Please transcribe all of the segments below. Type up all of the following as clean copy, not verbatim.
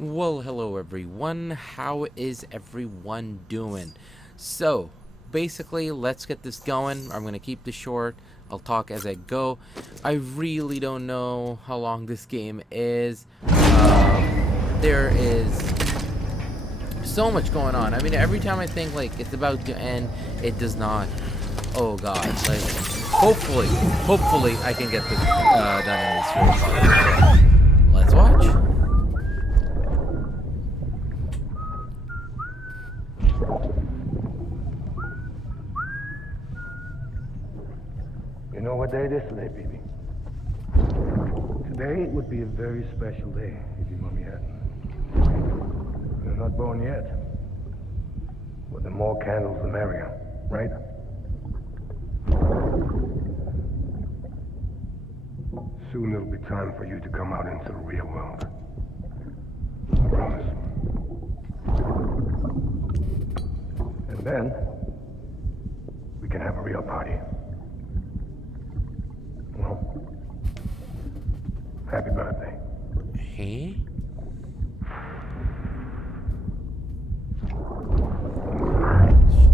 Well, hello everyone. How is everyone doing? So, basically, let's get this going. I'm going to keep this short. I'll talk as I go. I really don't know how long this game is. There is so much going on. I mean, every time I think like it's about to end, it does not. Oh god. Like, hopefully I can get this done in this really fast. Let's watch. You know what day it is today, baby? Today would be a very special day if your mommy hadn't. You're not born yet. But the more candles, the merrier, right? Soon it'll be time for you to come out into the real world. I promise. And then, we can have a real party. Well, happy birthday. Hey?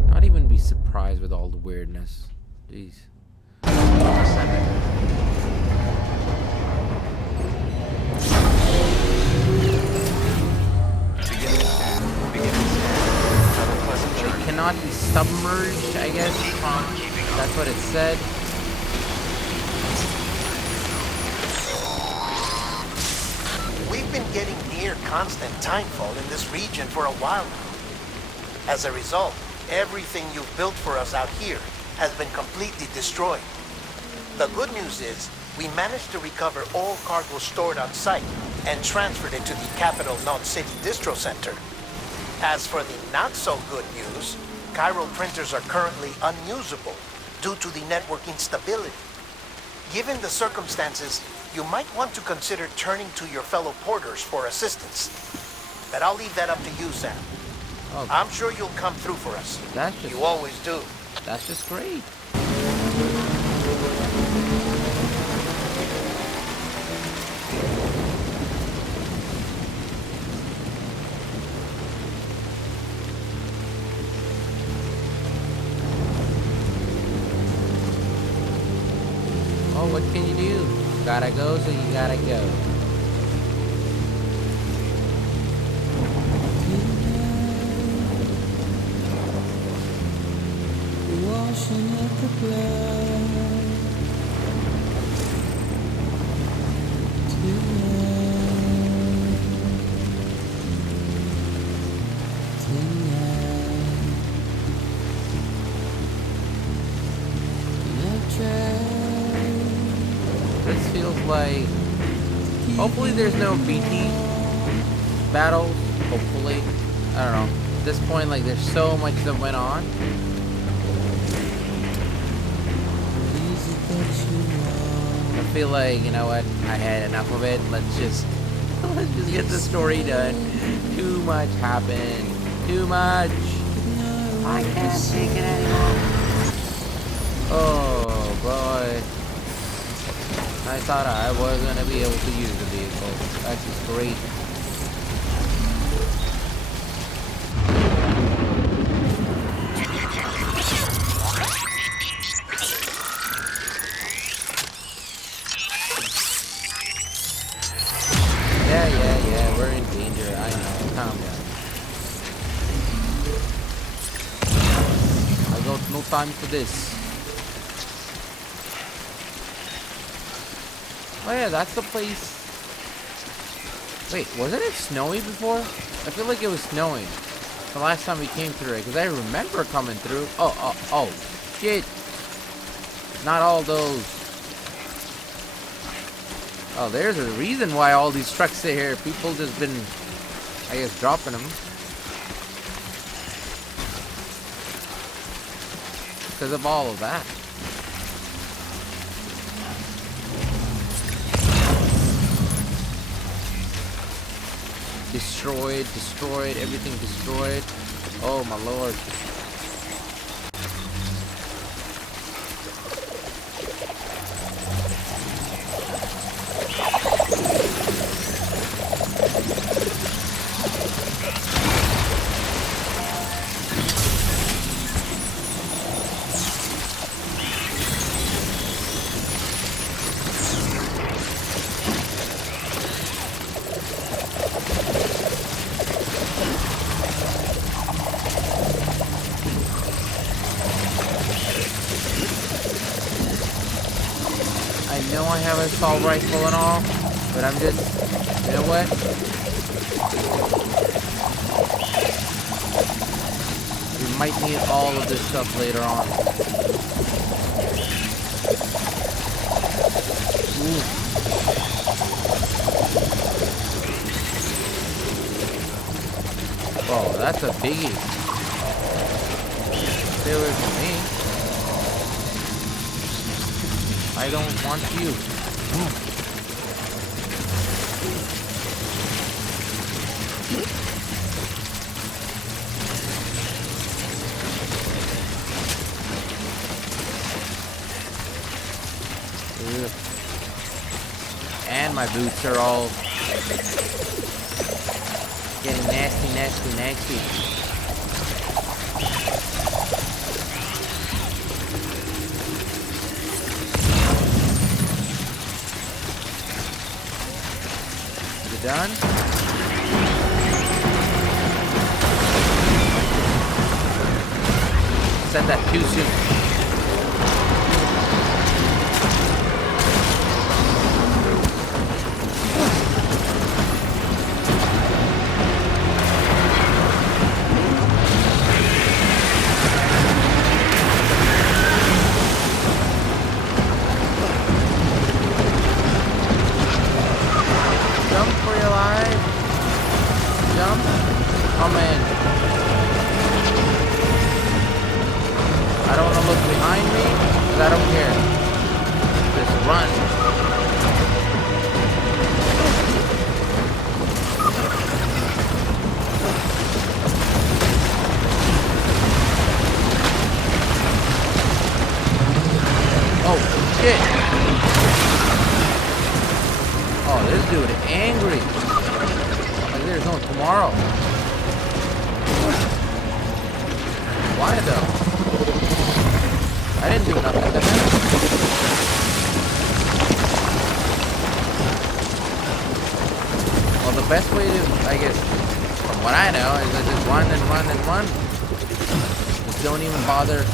Not even be surprised with all the weirdness. Jeez. It cannot be submerged, I guess. That's what it said. We've been getting near constant timefall in this region for a while now. As a result, everything you've built for us out here has been completely destroyed. The good news is, we managed to recover all cargo stored on site and transferred it to the Capital Knot City Distro Center. As for the not-so-good news, chiral printers are currently unusable due to the network instability. Given the circumstances, you might want to consider turning to your fellow porters for assistance. But I'll leave that up to you, Sam. Oh, I'm sure you'll come through for us. that's just You always do. that's just great. Oh, what can you do? Gotta go, so you gotta go. Washing up the blood This feels like. Hopefully, there's no BT battles. Hopefully, I don't know. At this point, like, there's so much that went on. I feel like, you know what? I had enough of it. Let's just get the story done. Too much happened. Too much. I can't take it anymore. Oh boy. I thought I was gonna be able to use the vehicle. That's just great. Yeah, we're in danger. I know. Calm down. I got no time for this. Oh yeah, that's the place. Wait, wasn't it snowy before? I feel like it was snowing the last time we came through it, because I remember coming through. Oh, shit. Not all those. Oh, there's a reason why all these trucks are here. People just been, I guess, dropping them. Because of all of that. Destroyed, everything destroyed. Oh my lord. assault rifle and all, but I'm just, you know what? We might need all of this stuff later on. Ooh. Oh, that's a biggie. Stay away from me. I don't want you. Ugh. And my boots are all getting nasty, nasty, nasty. You done? Said that too soon. Jump for your life. Jump. Come in. I don't want to look behind me, because I don't care. Just run. Oh, shit. Oh, this dude is angry. Like there's no tomorrow. Why though? I didn't do nothing to him. Well, the best way to, I guess, from what I know, is to just run and run and run. Just don't even bother.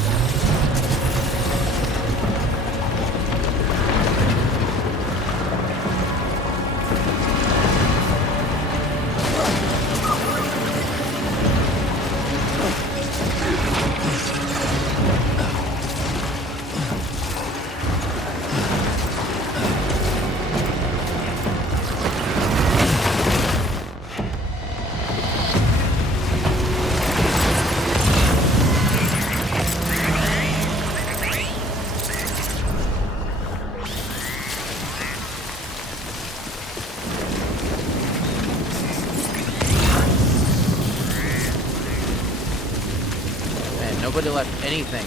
Nobody left anything.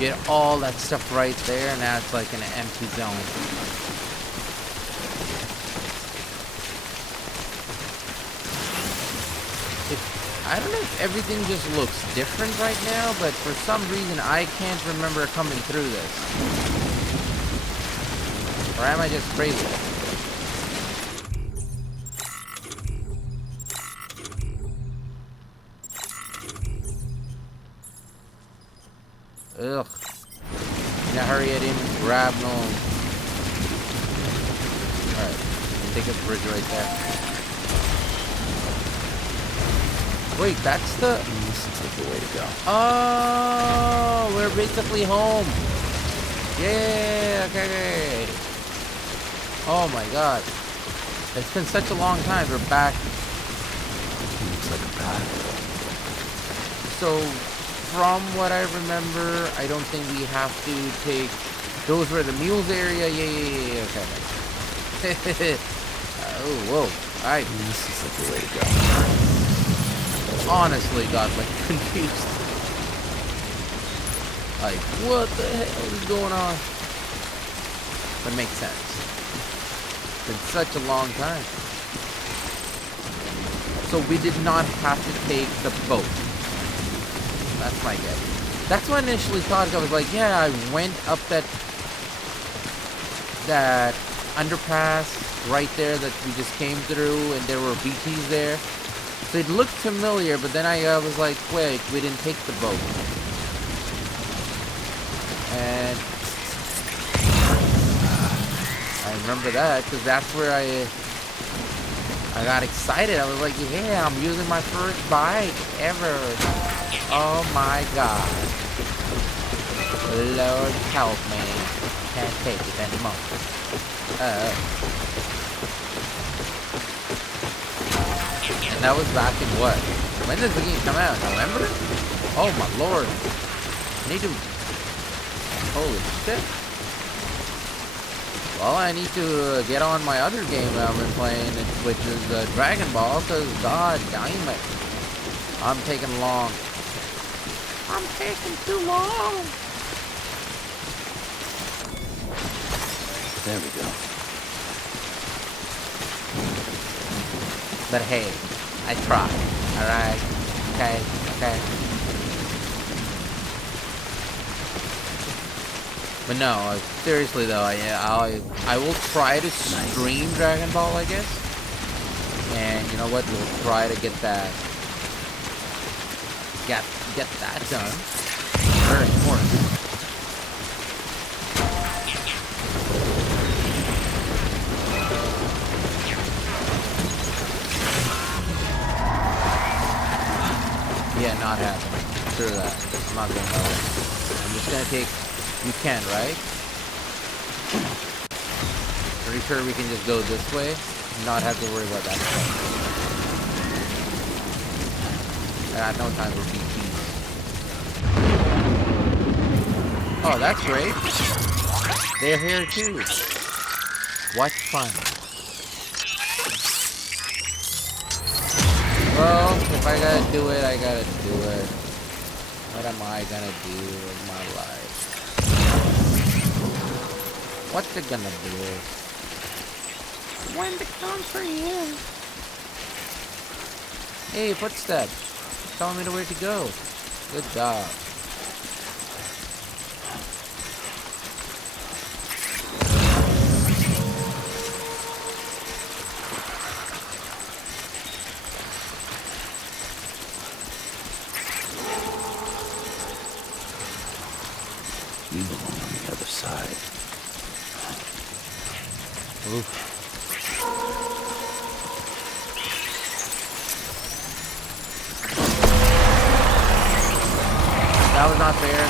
Get all that stuff right there, now it's like an empty zone. I don't know if everything just looks different right now, but for some reason I can't remember coming through this. Or am I just crazy? Ugh. In a hurry, I didn't grab no. Alright. Take a bridge right there. Wait, that's the. This looks like the way to go. Oh, we're basically home. Yeah, okay. Oh my god. It's been such a long time. We're back. Looks like a path. So, from what I remember, I don't think we have to take. Those were the mules area. Yeah. Okay. Oh, whoa. Alright. This is like the way to go. Honestly got like confused. Like, what the hell is going on? That makes sense. It's been such a long time. So we did not have to take the boat. That's my guess. That's what I initially thought. I was like, yeah, I went up that underpass right there that we just came through, and there were BTs there. So it looked familiar, but then I was like, wait, we didn't take the boat. And I I remember that because that's where I got excited. I was like, yeah, I'm using my first bike ever. Oh my god. Lord help me. Can't take it anymore. And that was back in what? When did the game come out? November? Oh my lord. I need to... Holy shit. Well, I need to get on my other game that I've been playing, which is Dragon Ball, because god damn it. I'm taking long. I'm taking too long. There we go. But hey, I tried. Alright? Okay, okay. But no, seriously though, I will try to stream Dragon Ball, I guess. And you know what? We'll try to get that done. Very important. Yeah, not happening. Sure that. I'm not gonna know. I'm just gonna take... You can, right? Pretty sure we can just go this way and not have to worry about that stuff. I got no time for BTs. Oh, that's great. They're here too. What fun. Well, if I gotta do it, I gotta do it. What am I gonna do with my life? What's it gonna do? When to come for you? Hey, footsteps. Telling me where to go. Good job. You belong on the other side. Oof. That was not fair.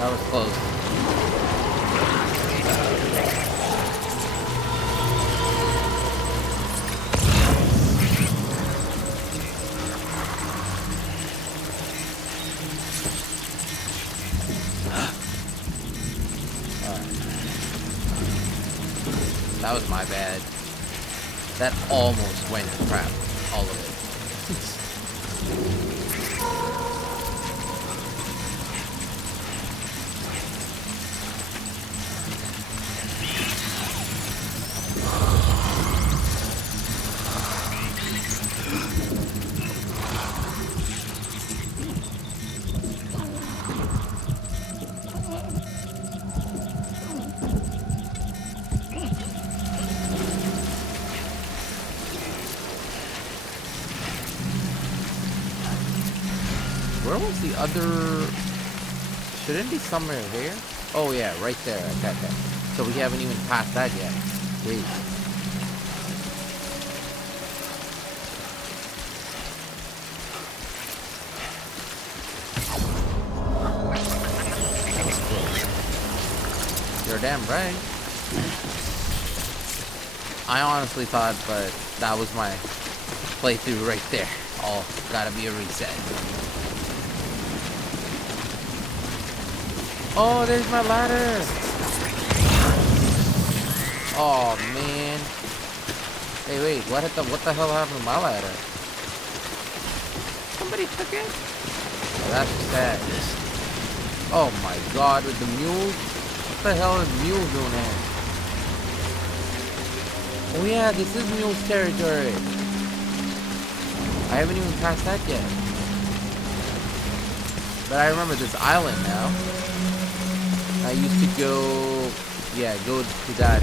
That was close. That was my bad. That almost went to crap. All of it. Where was the other... Shouldn't it be somewhere here? Oh yeah, right there. Okay. So we haven't even passed that yet. Jeez. That was close. You're damn right. I honestly thought, but that was my playthrough right there. Oh, gotta be a reset. Oh, there's my ladder. Oh man. Hey, wait. What the hell happened to my ladder? Somebody took it. Oh, that's sad. Oh my god, with the mules? What the hell is mule doing here? Oh yeah, this is mule's territory. I haven't even passed that yet. But I remember this island now. I used to go... Yeah, go to that.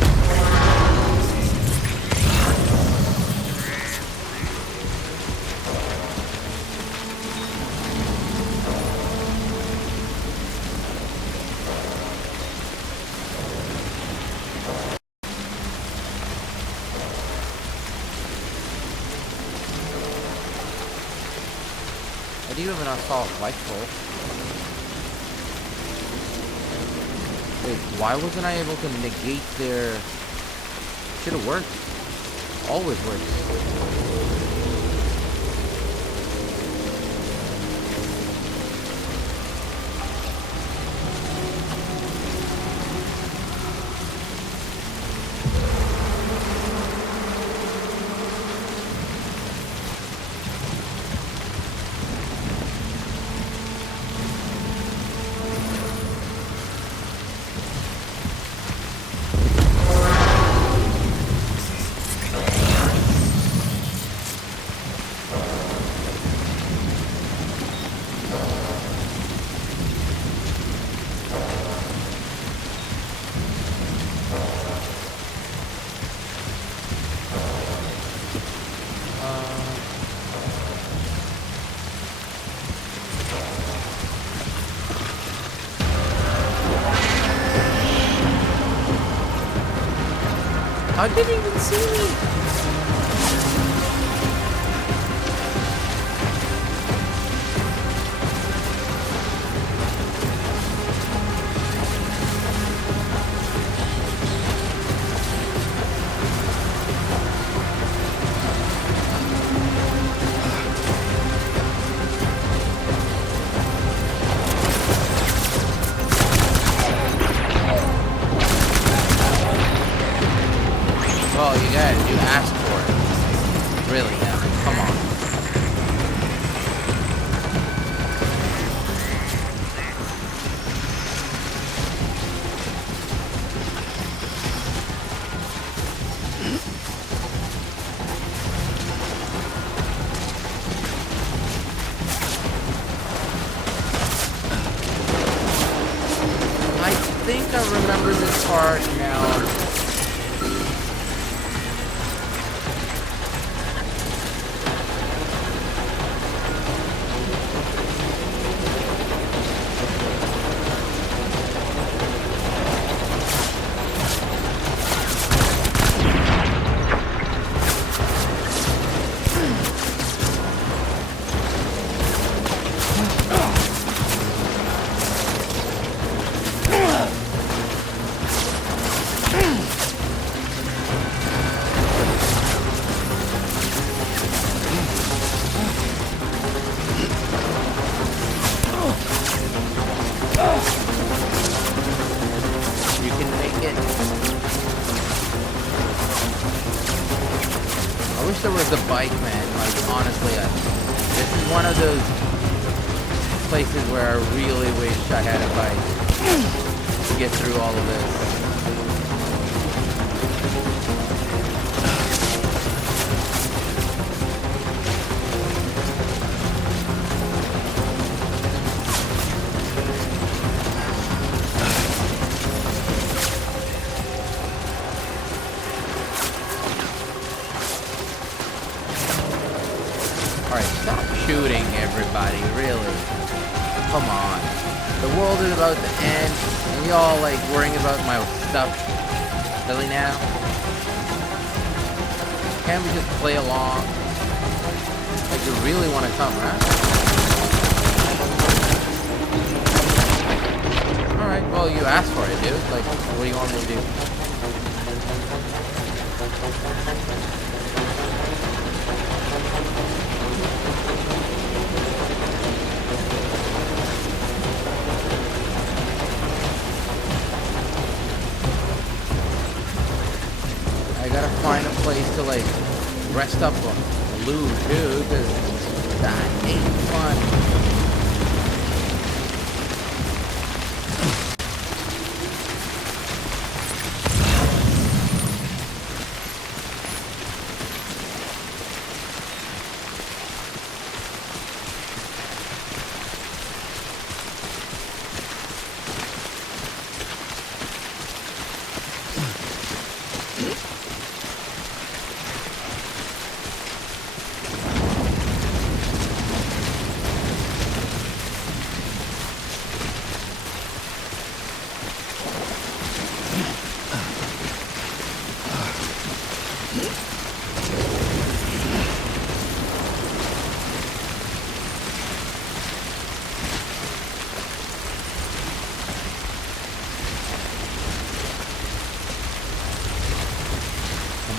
I do have an assault rifle. Wait, why wasn't I able to negate their... Should have worked. Always works. I didn't even see me. Well, you guys, you asked for it. Really now, come on. I think I remember this part now. You can make it. I wish there was a bike, man. Like, honestly, this is one of those places where I really wish I had a bike to get through all of this. Alright, stop shooting, everybody, really. Come on. The world is about to end, and y'all, like, worrying about my stuff. Really now? Can't we just play along? Like, you really want to come, right? Alright, well, you asked for it, dude. Like, what do you want me to do? I gotta find a place to, like, rest up on loot, too, because that ain't fun.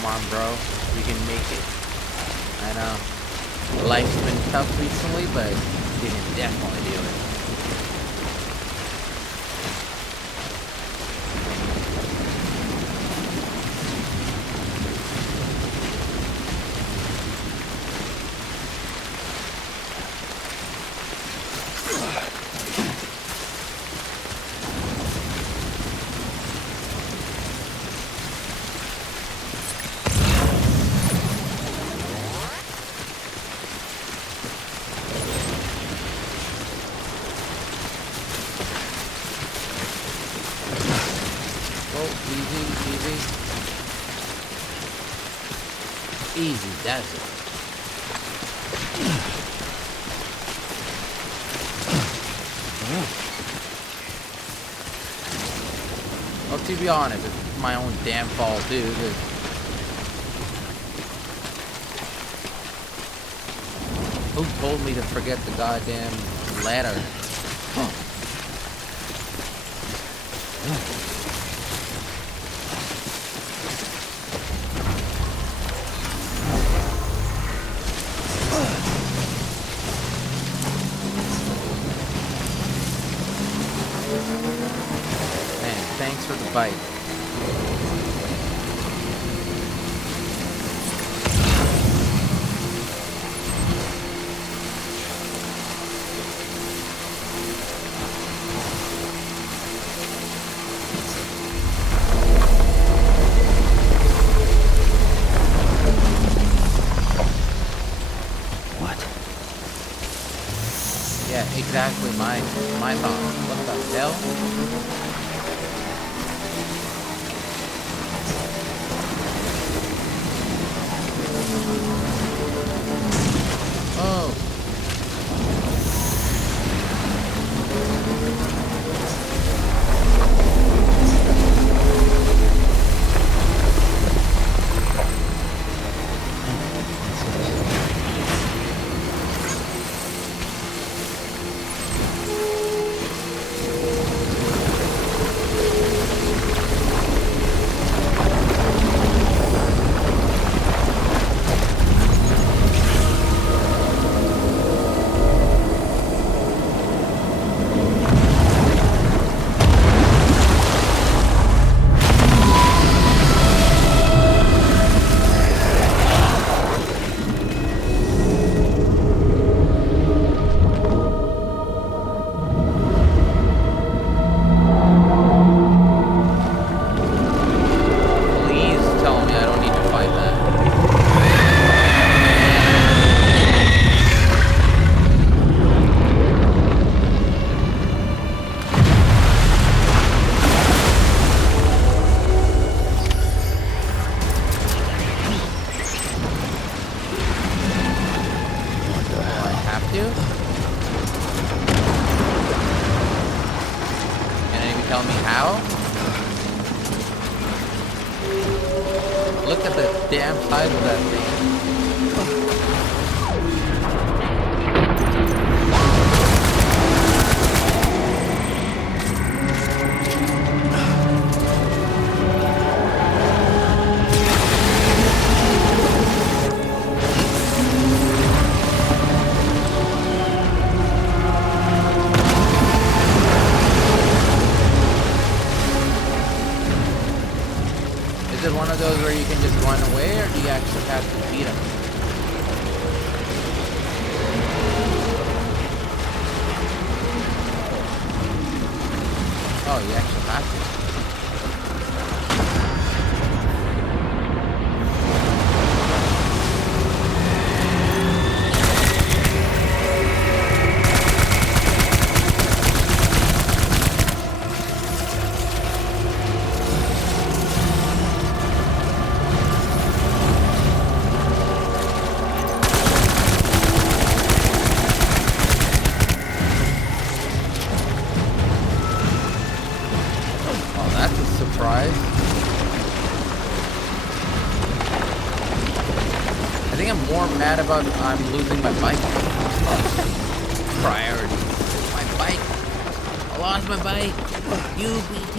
on, bro. We can make it. I know. Life's been tough recently, but we can definitely do it. Easy does it. Well, to be honest, it's my own damn fault, dude. Who told me to forget the goddamn ladder? Man, thanks for the bite. Yeah, exactly my thought. What the hell? Oh. Please tell me I don't need to fight that. Do I have to? Can anyone tell me how? Look at the damn size of that thing. Is it one of those where you can just run away, or do you actually have to beat him? Oh, you actually have to. Oh, that's a surprise. I think I'm more mad about I'm losing my bike. Priority. My bike. I lost my bike. You BT.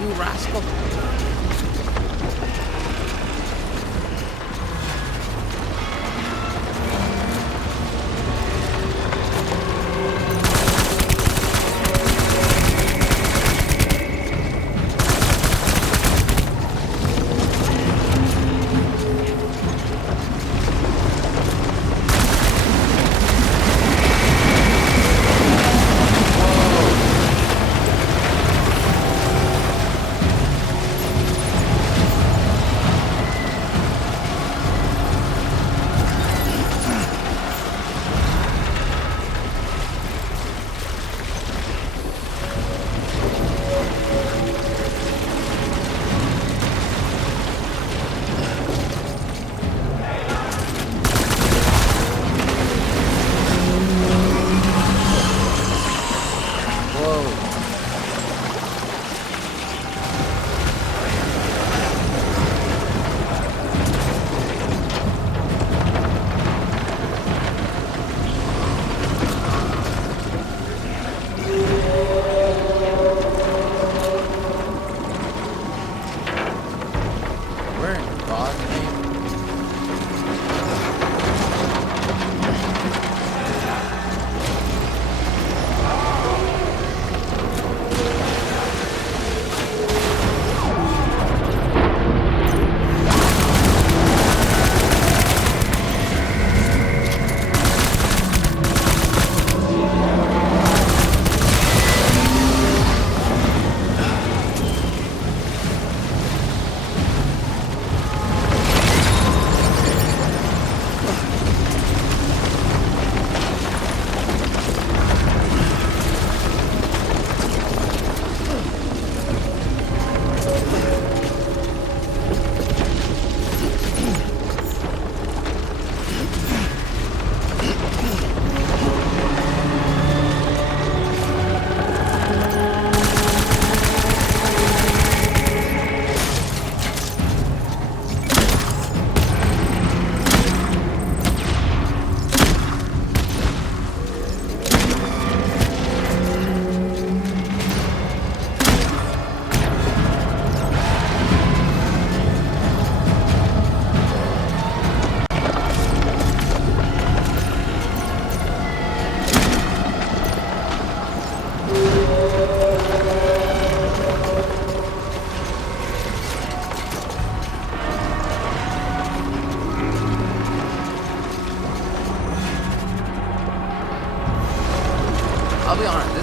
You rascal.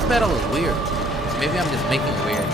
metal is weird. Maybe I'm just making it weird.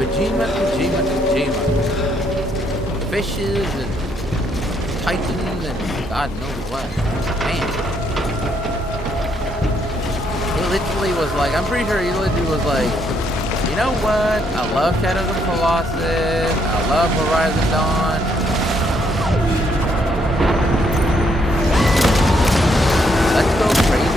Kojima. Fishes and titans and God knows what. Man. He literally was like, I'm pretty sure he literally was like, you know what? I love Shadows of the Colossus. I love Horizon Dawn. Let's go crazy.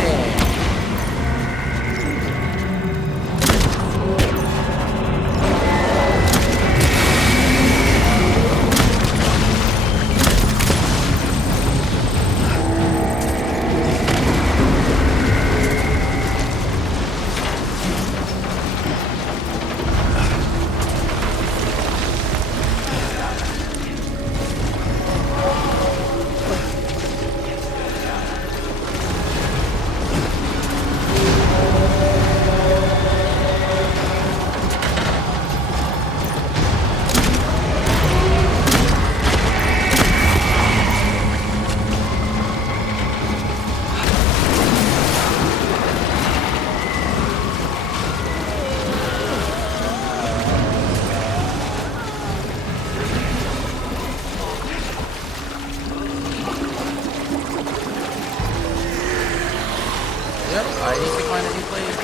Yep, I need to find a new place.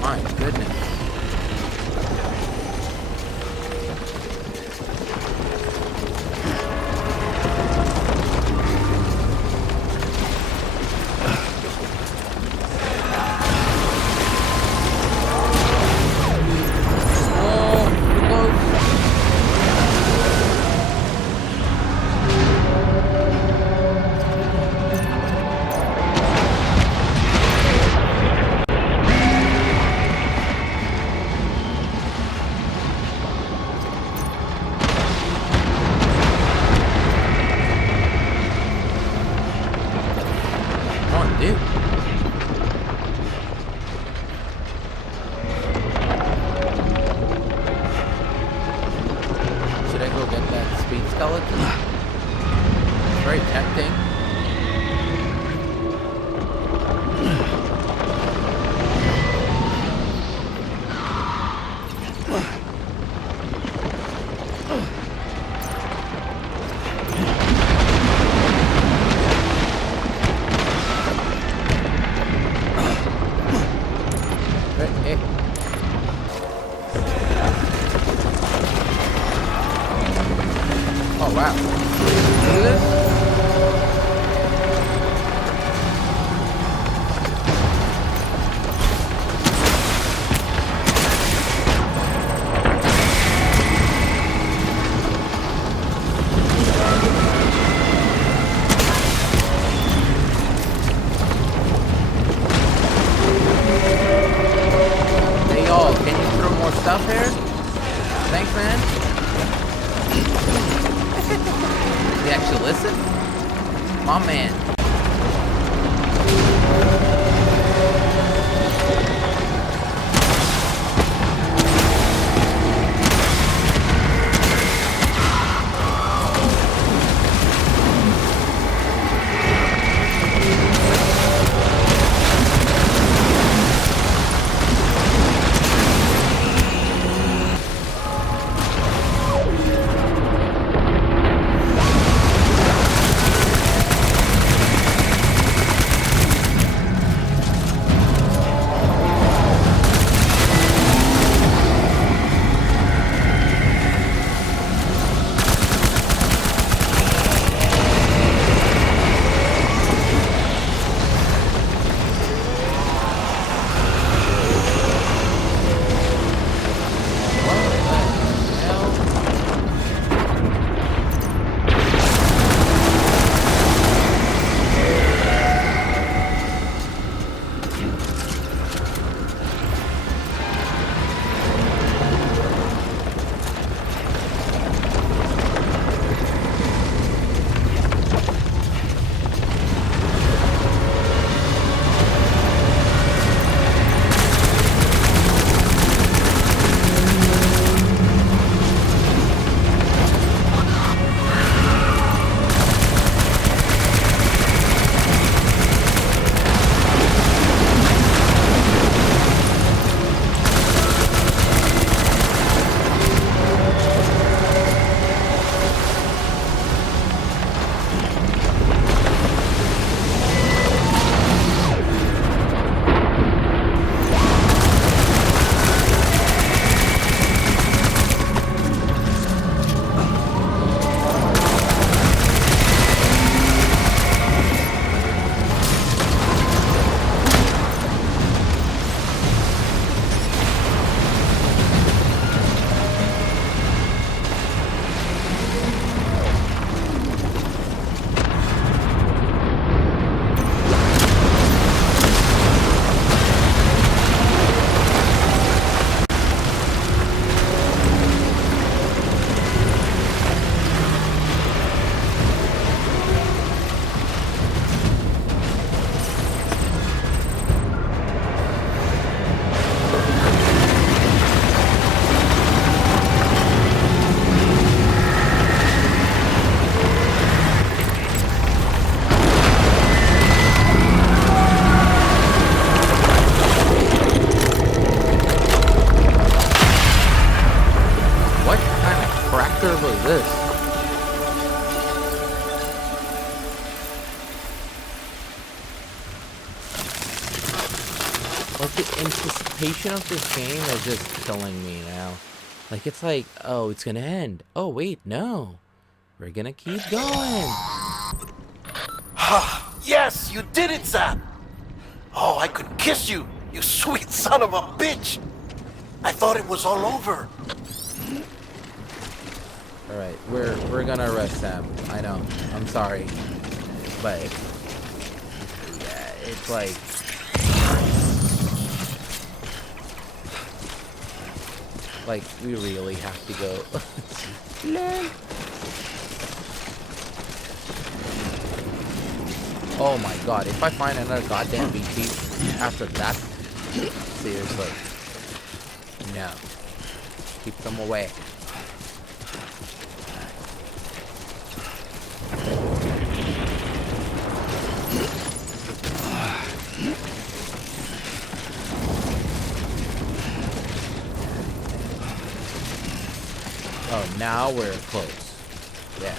My goodness. Come on, dude. Should I go get that speed skeleton? It's very tempting. Eh. Oh wow. Look at this. Hey y'all, can you throw more stuff here? Thanks, man. You actually listen? My man. Like, the anticipation of this game is just killing me now. Like, it's like, oh, it's gonna end. Oh, wait, no. We're gonna keep going. Yes, you did it, Sam! Oh, I could kiss you, you sweet son of a bitch! I thought it was all over. Alright, we're gonna arrest Sam. I know. I'm sorry. But yeah, it's like we really have to go. Oh my god, if I find another goddamn BT after that, seriously. No. Keep them away. Oh, now we're close. Yeah.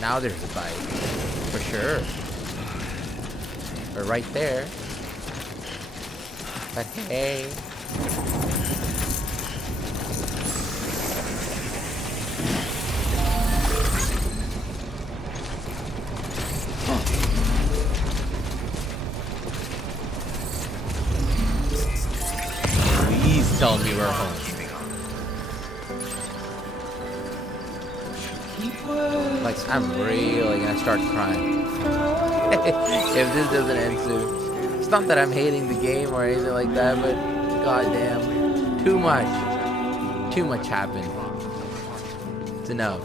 Now there's a bite. For sure. We're right there. But hey. Please tell me we're home. Like, I'm really gonna start crying. If this doesn't end soon. It's not that I'm hating the game or anything like that, but goddamn, too much. Too much happened. It's enough.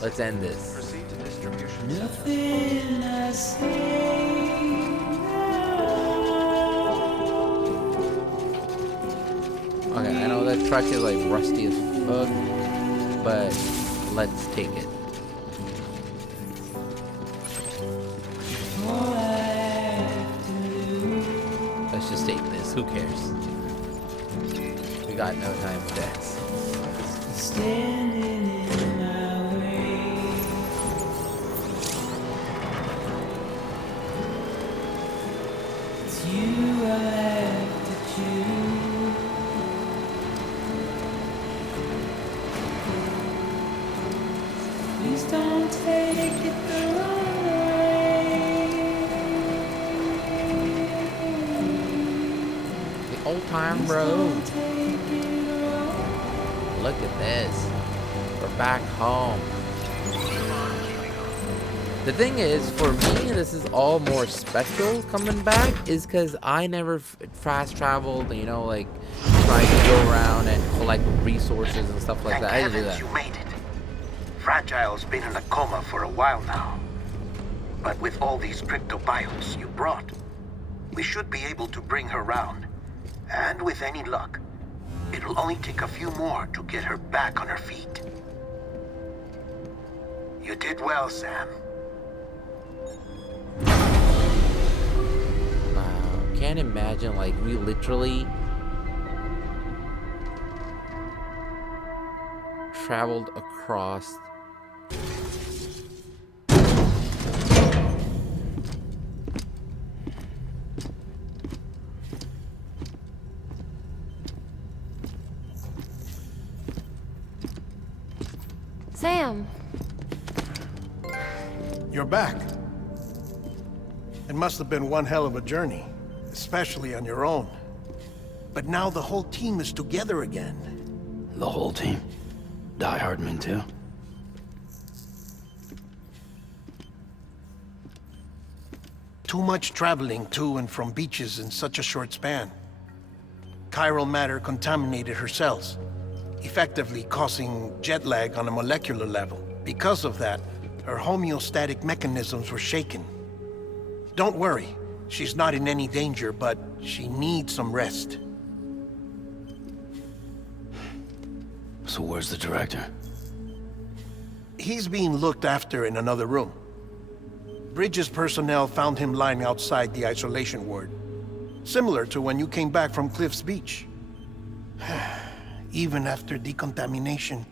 Let's end this. Nothing I say. Okay, I know that truck is like rusty as fuck, but let's take it. Let's just take this. Who cares? We got no time for that. Standing in my way. It's you I have to choose. Please don't take it the wrong way. The old time road. Look at this. We're back home. The thing is, for me, this is all more special coming back, is because I never fast traveled, you know, like, trying to go around and collect resources and stuff like that. I didn't do that. You made it. Fragile's been in a coma for a while now. But with all these cryptobiotes you brought, we should be able to bring her round. And with any luck, it'll only take a few more to get her back on her feet. You did well, Sam. Wow, can't imagine, like, we literally traveled across. Sam, You're back. It must have been one hell of a journey, especially on your own. But now the whole team is together again. The whole team? Die Hardman too? Too much traveling to and from beaches in such a short span. Chiral matter contaminated her cells, effectively causing jet lag on a molecular level. Because of that, her homeostatic mechanisms were shaken. Don't worry, she's not in any danger, but she needs some rest. So where's the director? He's being looked after in another room. Bridges personnel found him lying outside the isolation ward. Similar to when you came back from Cliff's Beach. Even after decontamination,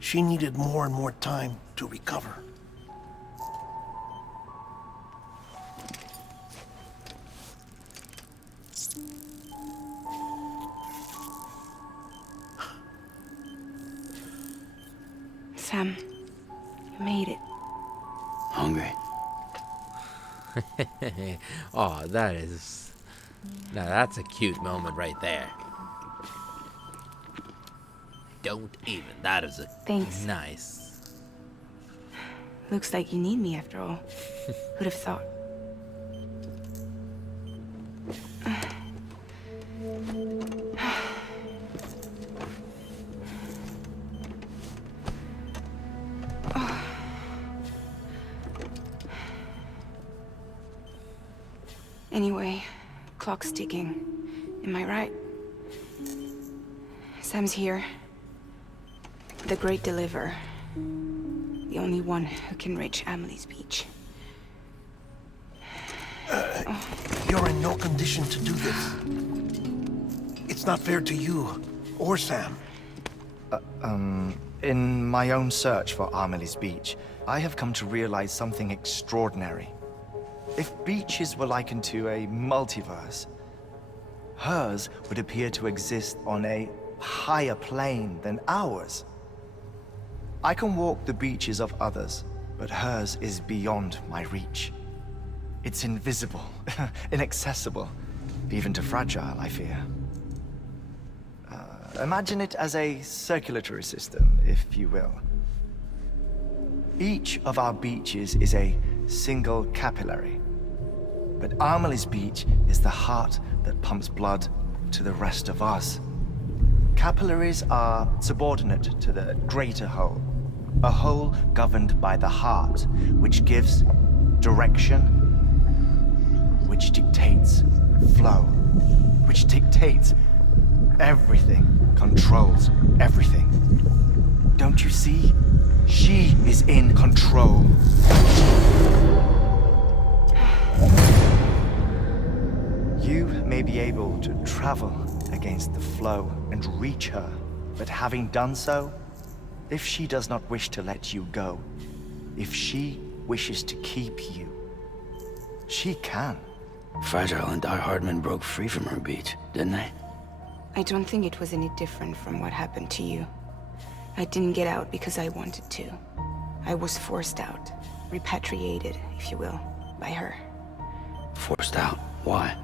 she needed more and more time to recover. Sam, you made it. Hungry? Oh, that is... Now that's a cute moment right there. Don't even. That is a... Thanks. Nice. Looks like you need me after all. Who'd have thought? Anyway, clock's ticking. Am I right? Sam's here. The Great Deliverer. The only one who can reach Amelie's beach. You're in no condition to do this. It's not fair to you or Sam. In my own search for Amelie's beach, I have come to realize something extraordinary. If beaches were likened to a multiverse, hers would appear to exist on a higher plane than ours. I can walk the beaches of others, but hers is beyond my reach. It's invisible, inaccessible, even to fragile, I fear. Imagine it as a circulatory system, if you will. Each of our beaches is a single capillary. But Amelie's beach is the heart that pumps blood to the rest of us. Capillaries are subordinate to the greater whole. A whole governed by the heart, which gives direction, which dictates flow, which dictates everything, controls everything. Don't you see? She is in control. You may be able to travel against the flow and reach her, but having done so, if she does not wish to let you go, if she wishes to keep you, she can. Fragile and Die Hardman broke free from her beach, didn't they? I don't think it was any different from what happened to you. I didn't get out because I wanted to. I was forced out, repatriated, if you will, by her. Forced out? Why?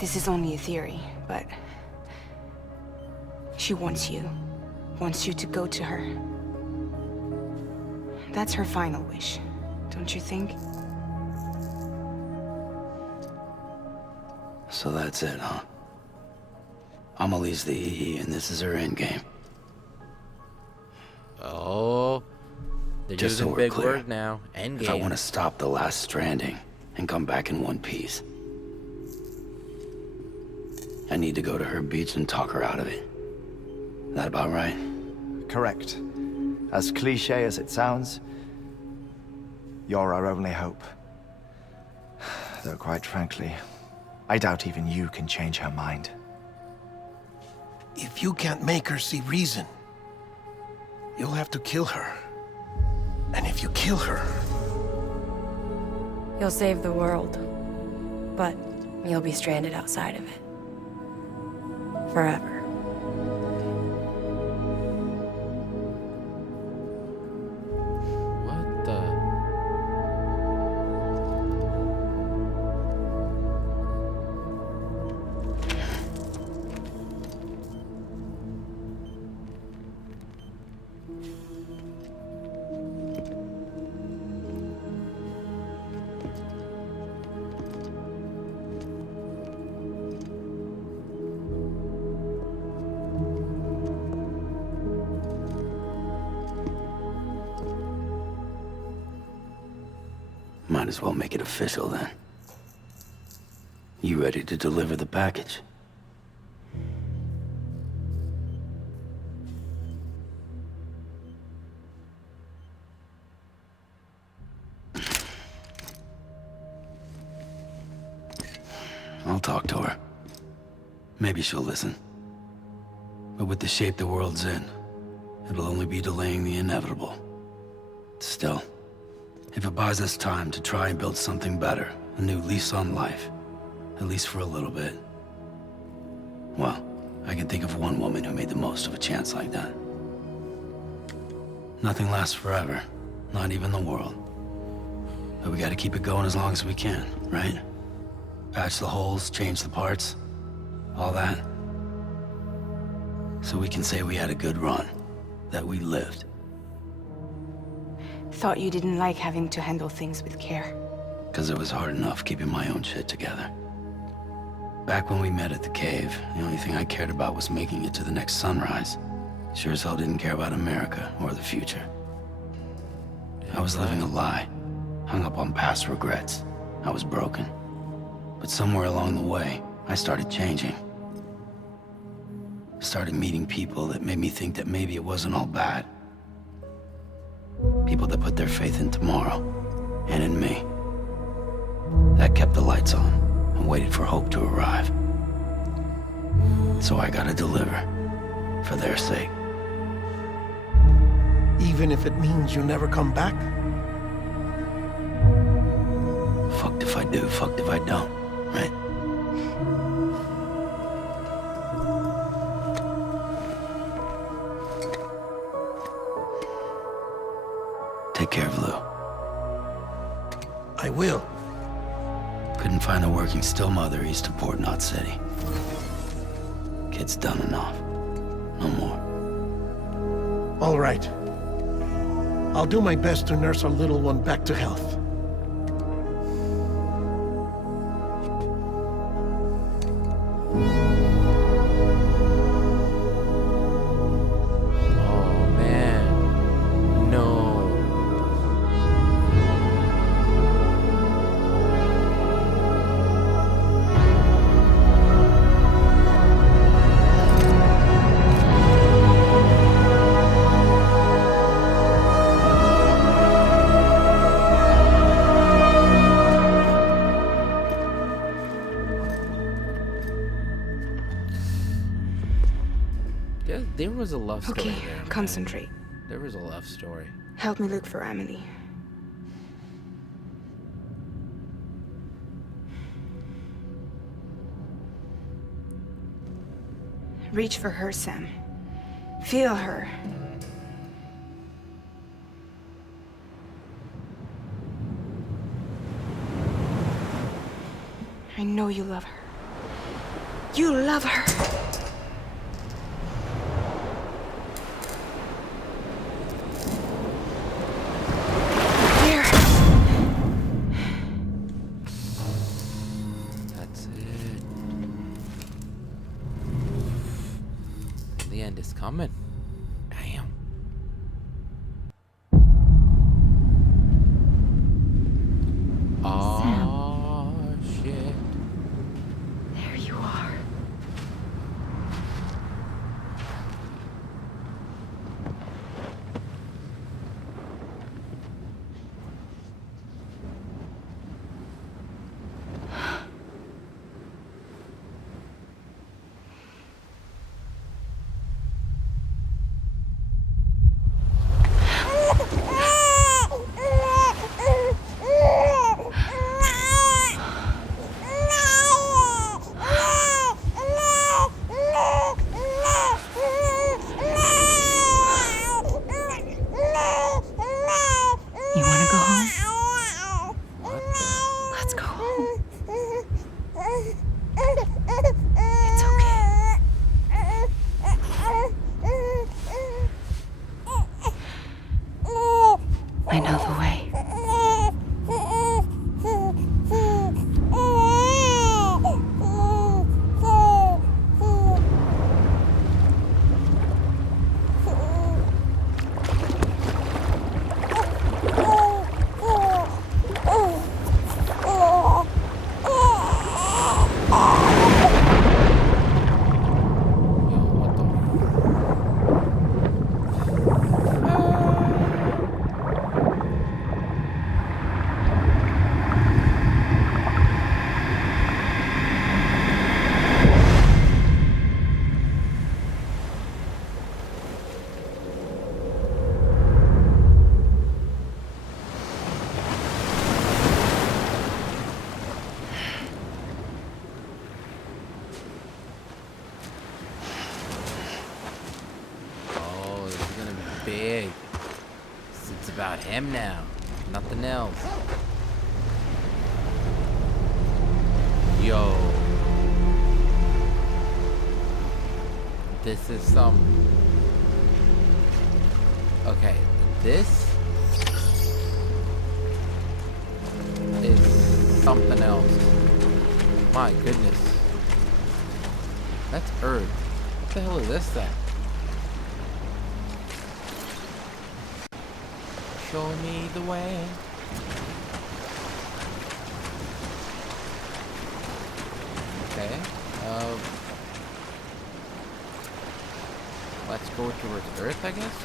This is only a theory, but she wants you to go to her. That's her final wish, don't you think? So that's it, huh? Amelie's the EE, and this is her endgame. Oh, they're Just so using we're big clear, word now. Endgame. If I want to stop the last Stranding and come back in one piece, I need to go to her beach and talk her out of it. That about right? Correct. As cliche as it sounds, you're our only hope. Though quite frankly, I doubt even you can change her mind. If you can't make her see reason, you'll have to kill her. And if you kill her... You'll save the world, but you'll be stranded outside of it. Forever. What the? Might as well make it official then. You ready to deliver the package? I'll talk to her. Maybe she'll listen. But with the shape the world's in, it'll only be delaying the inevitable. Still, if it buys us time to try and build something better, a new lease on life, at least for a little bit, well, I can think of one woman who made the most of a chance like that. Nothing lasts forever, not even the world. But we gotta keep it going as long as we can, right? Patch the holes, change the parts, all that. So we can say we had a good run, that we lived. Thought you didn't like having to handle things with care. 'Cause it was hard enough keeping my own shit together. Back when we met at the cave, the only thing I cared about was making it to the next sunrise. Sure as hell didn't care about America or the future. I was living a lie, hung up on past regrets. I was broken. But somewhere along the way, I started changing. Started meeting people that made me think that maybe it wasn't all bad. People that put their faith in tomorrow, and in me. That kept the lights on, and waited for hope to arrive. So I gotta deliver, for their sake. Even if it means you never come back? Fucked if I do, fucked if I don't, right? Take care of Lou. I will. Couldn't find a working still mother east of Port Knot City. Kid's done enough. No more. All right. I'll do my best to nurse our little one back to health. Oh man. No. There was a love story Okay, there. man. concentrate. There was a love story. Help me look for Amelie. Reach for her, Sam. Feel her. I know you love her. You love her! There! That's it. The end is coming. Damn. Oh shit. There you are. big. It's about him now. Nothing else. Yo. This is some... Okay, this is something else. My goodness. That's Earth. What the hell is this then? Show me the way. Okay. Let's go towards Earth, I guess.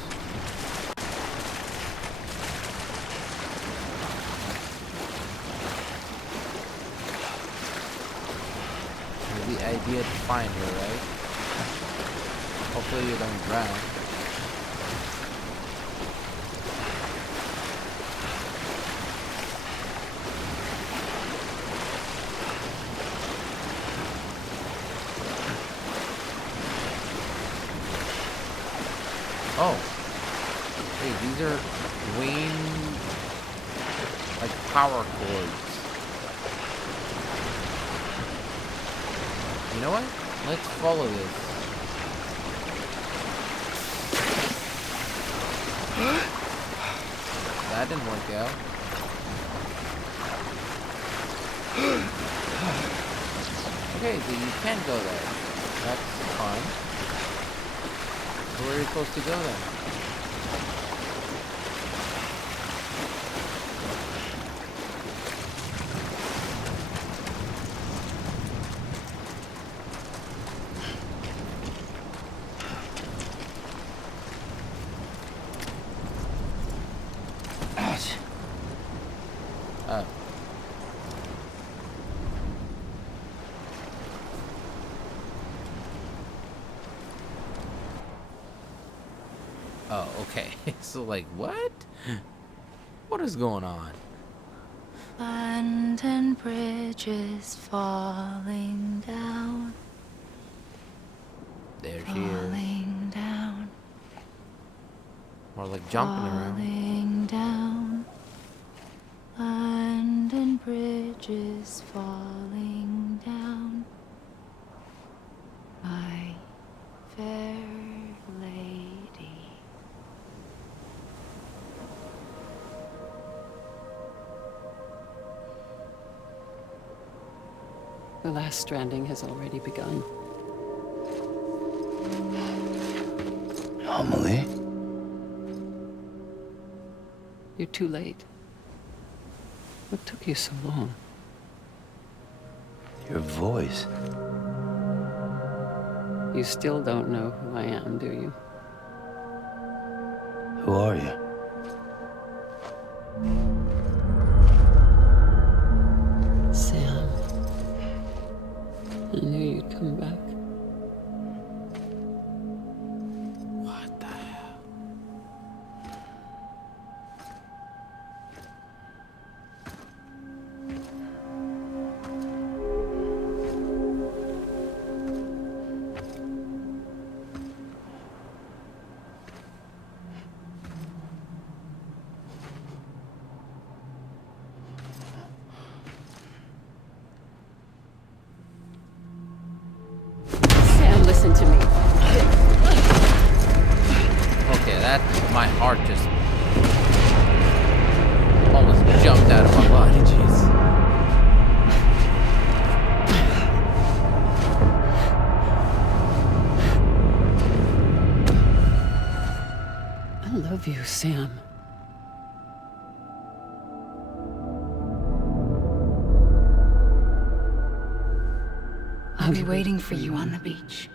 The idea to find her, right? Hopefully you don't drown. Oh. Hey, these are Wayne, like, power cords. You know what? Let's follow this. That didn't work out. Okay, so you can go there. That's fine. So where are you supposed to go then? Oh. Oh, okay. So, like, what? What is going on? London Bridge is falling down. There she is. Falling down. More like jumping around. Falling down. London Bridge is falling down. My fair lady. The last stranding has already begun. Amelie? You're too late. What took you so long? Your voice. You still don't know who I am, do you? Who are you? Sam. I knew you'd come back. What the hell? Sam, listen to me. Okay, that, my heart just almost jumped out of my body, jeez. I love you, Sam. I'll be waiting for you on the beach.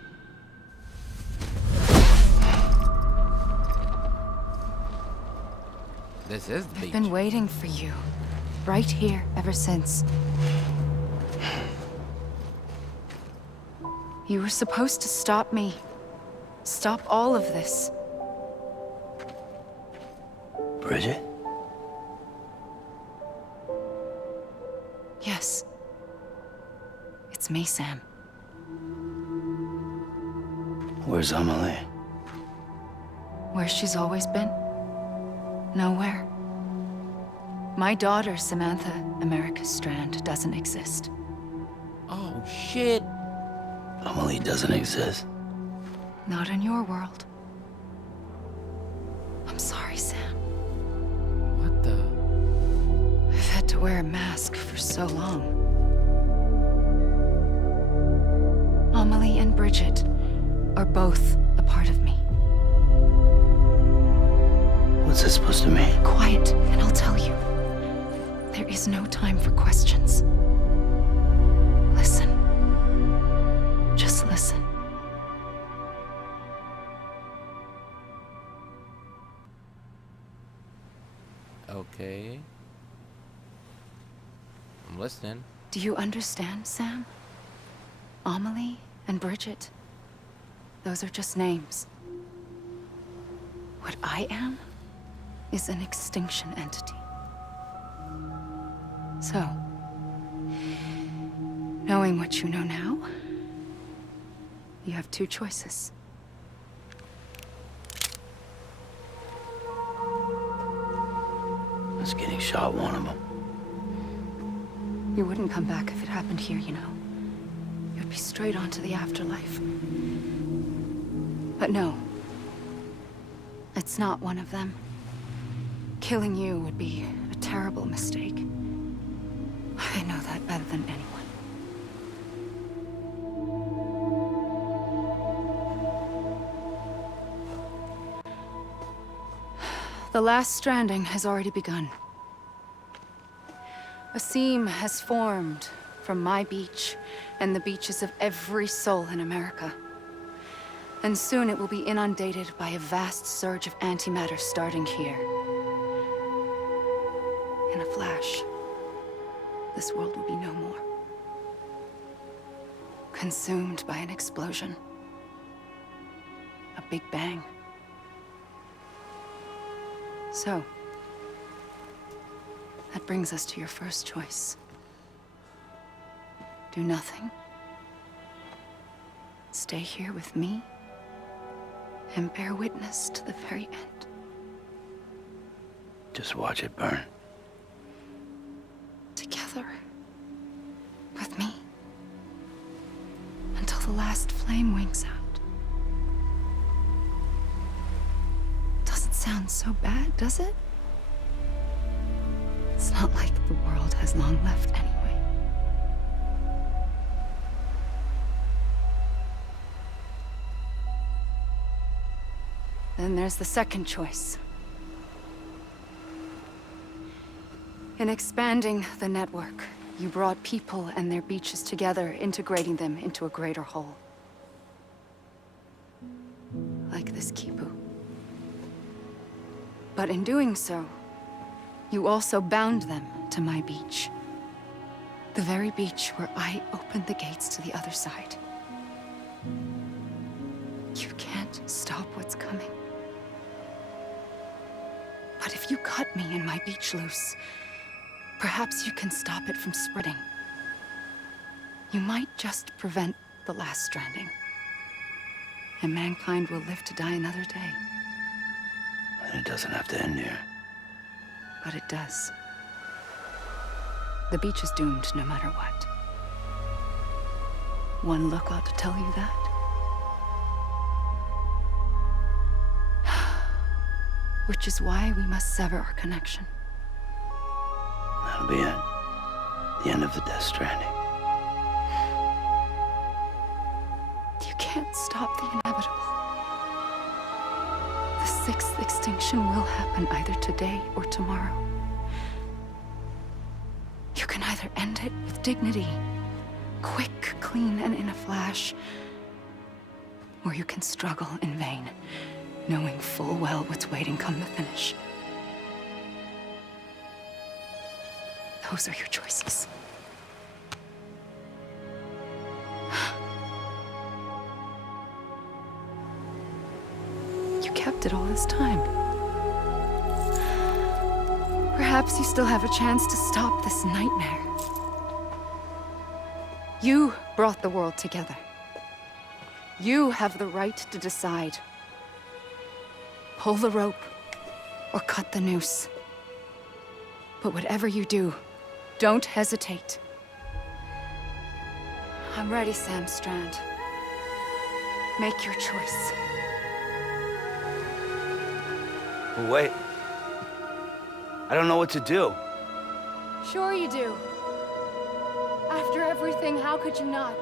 This is the beach. I've been waiting for you. Right here, ever since. You were supposed to stop me. Stop all of this. Bridget? Yes. It's me, Sam. Where's Amelie? Where she's always been? Nowhere. My daughter, Samantha America Strand, doesn't exist. Oh, shit. Amelie doesn't exist. Not in your world. I'm sorry, Sam. What the? I've had to wear a mask for so long. Amelie and Bridget are both a part of me. What's this supposed to mean? Quiet, and I'll tell you. There is no time for questions. Listen. Just listen. Okay. I'm listening. Do you understand, Sam? Amelie and Bridget. Those are just names. What I am is an extinction entity. So, knowing what you know now, you have two choices. Us getting shot, one of them. You wouldn't come back if it happened here, you know. You'd be straight on to the afterlife. But no. It's not one of them. Killing you would be a terrible mistake. I know that better than anyone. The last stranding has already begun. A seam has formed from my beach and the beaches of every soul in America. And soon it will be inundated by a vast surge of antimatter starting here. In a flash, this world will be no more. Consumed by an explosion. A big bang. So, that brings us to your first choice. Do nothing. Stay here with me and bear witness to the very end. Just watch it burn. Together. With me. Until the last flame winks out. Doesn't sound so bad, does it? It's not like the world has long left anyway. Then there's the second choice. In expanding the network, you brought people and their beaches together, integrating them into a greater whole. Like this Kipu. But in doing so, you also bound them to my beach. The very beach where I opened the gates to the other side. You can't stop what's coming. But if you cut me and my beach loose, perhaps you can stop it from spreading. You might just prevent the last stranding. And mankind will live to die another day. And it doesn't have to end here. But it does. The beach is doomed no matter what. One look ought to tell you that. Which is why we must sever our connection. That'll be it. The end of the Death Stranding. You can't stop the inevitable. The sixth extinction will happen either today or tomorrow. You can either end it with dignity, quick, clean, and in a flash, or you can struggle in vain, knowing full well what's waiting come the finish. Those are your choices. You kept it all this time. Perhaps you still have a chance to stop this nightmare. You brought the world together. You have the right to decide. pull the rope, or cut the noose. But whatever you do, don't hesitate. I'm ready, Sam Strand. Make your choice. But wait. I don't know what to do. Sure you do. After everything, how could you not?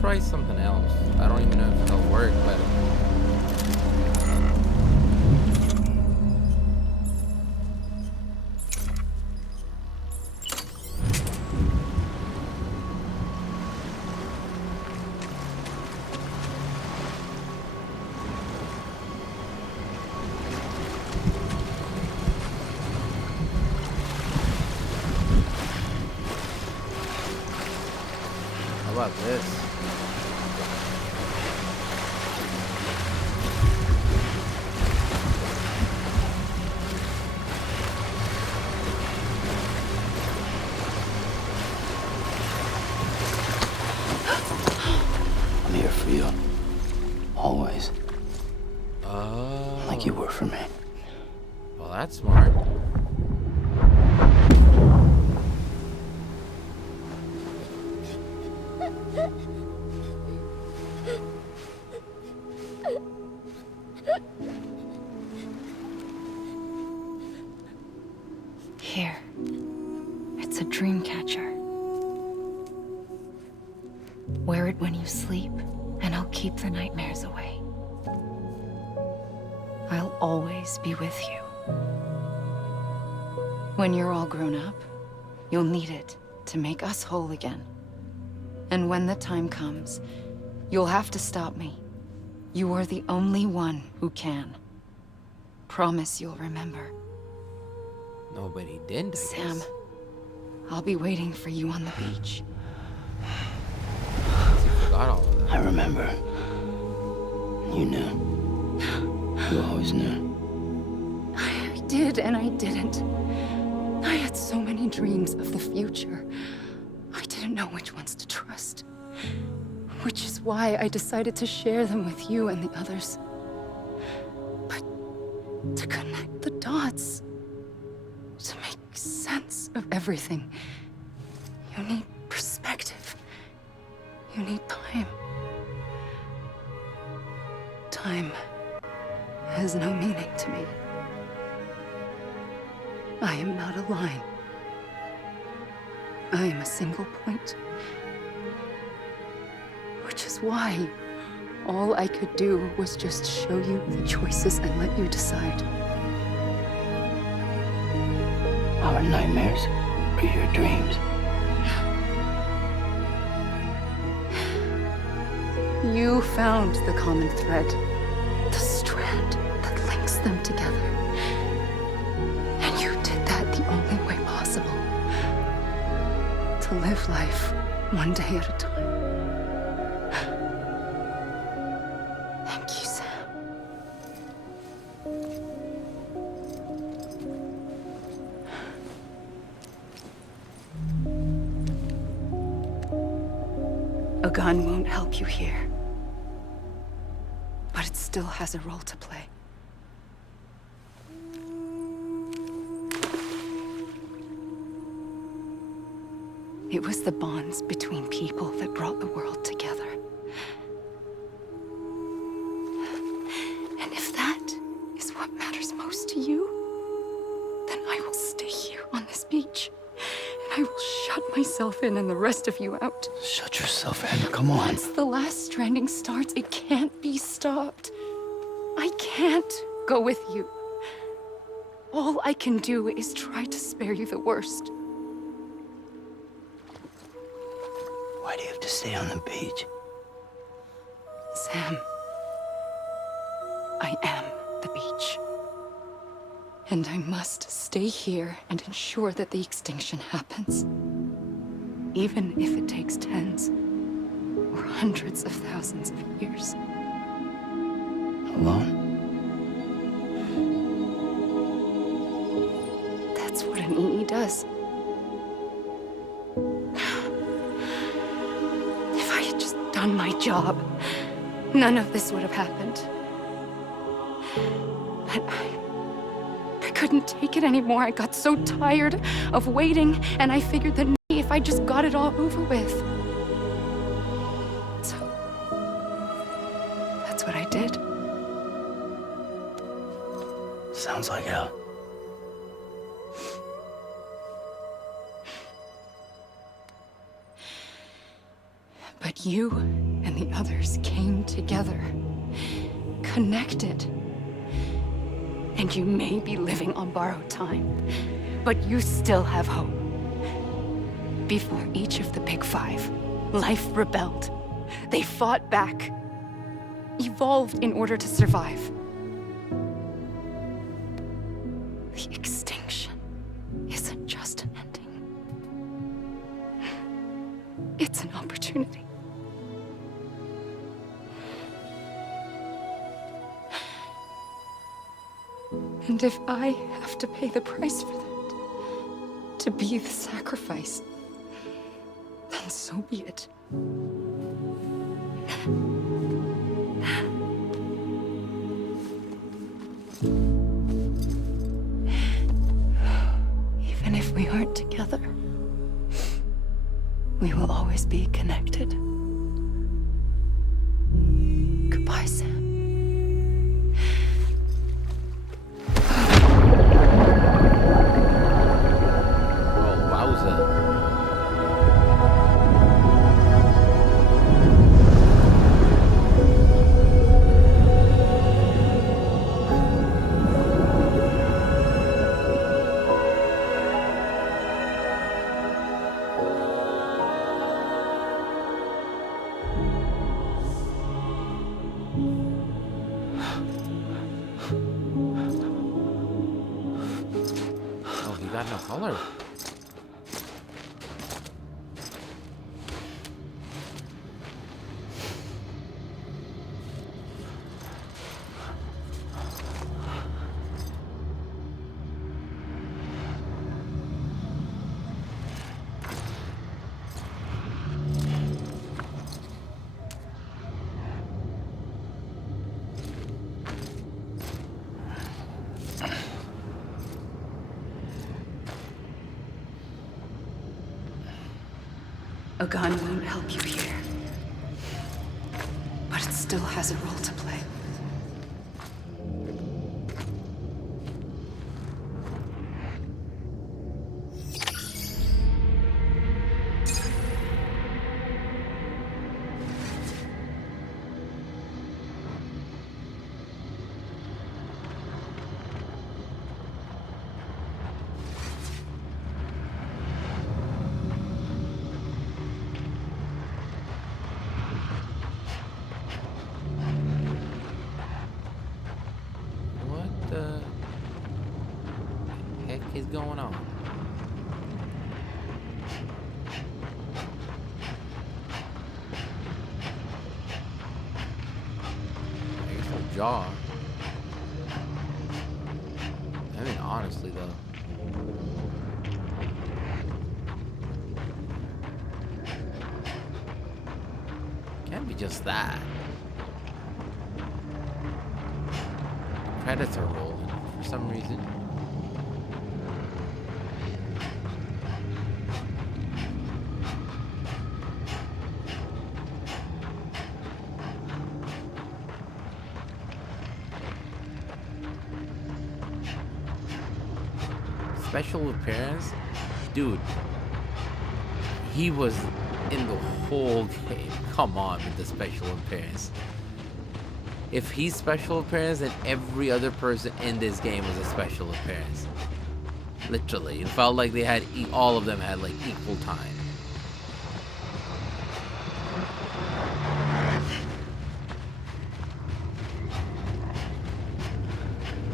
Try something else. I don't even know if it'll work, but how about this? I'm here for you. Always. Oh. Like you were for me. Well, that's smart. Here. It's a dream catcher. Wear it when you sleep, and I'll keep the nightmares away. I'll always be with you. When you're all grown up, you'll need it to make us whole again. And when the time comes, you'll have to stop me. You are the only one who can. Promise you'll remember. Nobody did, I Sam, guess. I'll be waiting for you on the beach. You forgot all of that. I remember. You knew. You always knew. I did and I didn't. I had so many dreams of the future. I didn't know which ones to trust. Which is why I decided to share them with you and the others. But to connect the dots, to make sense of everything, you need perspective. You need time. Time has no meaning to me. I am not a line. I am a single point. Which is why all I could do was just show you the choices and let you decide. Our nightmares are your dreams. You found the common thread, the strand that links them together. And you did that the only way possible. live life one day at a time. Thank you, Sam. A gun won't help you here. But it still has a role to play. It was the bonds between people that brought the world together. And if that is what matters most to you, then I will stay here on this beach. And I will shut myself in and the rest of you out. Shut yourself in, come on. Once the last stranding starts, it can't be stopped. I can't go with you. All I can do is try to spare you the worst. Why do you have to stay on the beach? Sam, I am the beach. And I must stay here and ensure that the extinction happens. Even if it takes tens or hundreds of thousands of years. Alone? That's what an EE does. If I had just done my job, none of this would have happened. But I couldn't take it anymore. I got so tired of waiting, and I figured that maybe if I just got it all over with. So, that's what I did. Sounds like hell. But you and the others came together, connected. And you may be living on borrowed time, but you still have hope. Before each of the Big Five, life rebelled. They fought back, evolved in order to survive. The extinction isn't just an ending. It's an opportunity. And if I have to pay the price for that, to be the sacrifice, then so be it. Even if we aren't together, we will always be connected. Goodbye, Sam. Got no color. A gun won't help you here. But it still has a role to play. Is going on? jaw. I mean, honestly, though. Can't be just that. Predator rolling for some reason. Special appearance? Dude. He was in the whole game. Come on with the special appearance. If he's special appearance, then every other person in this game was a special appearance. Literally. It felt like they had, all of them had like equal time.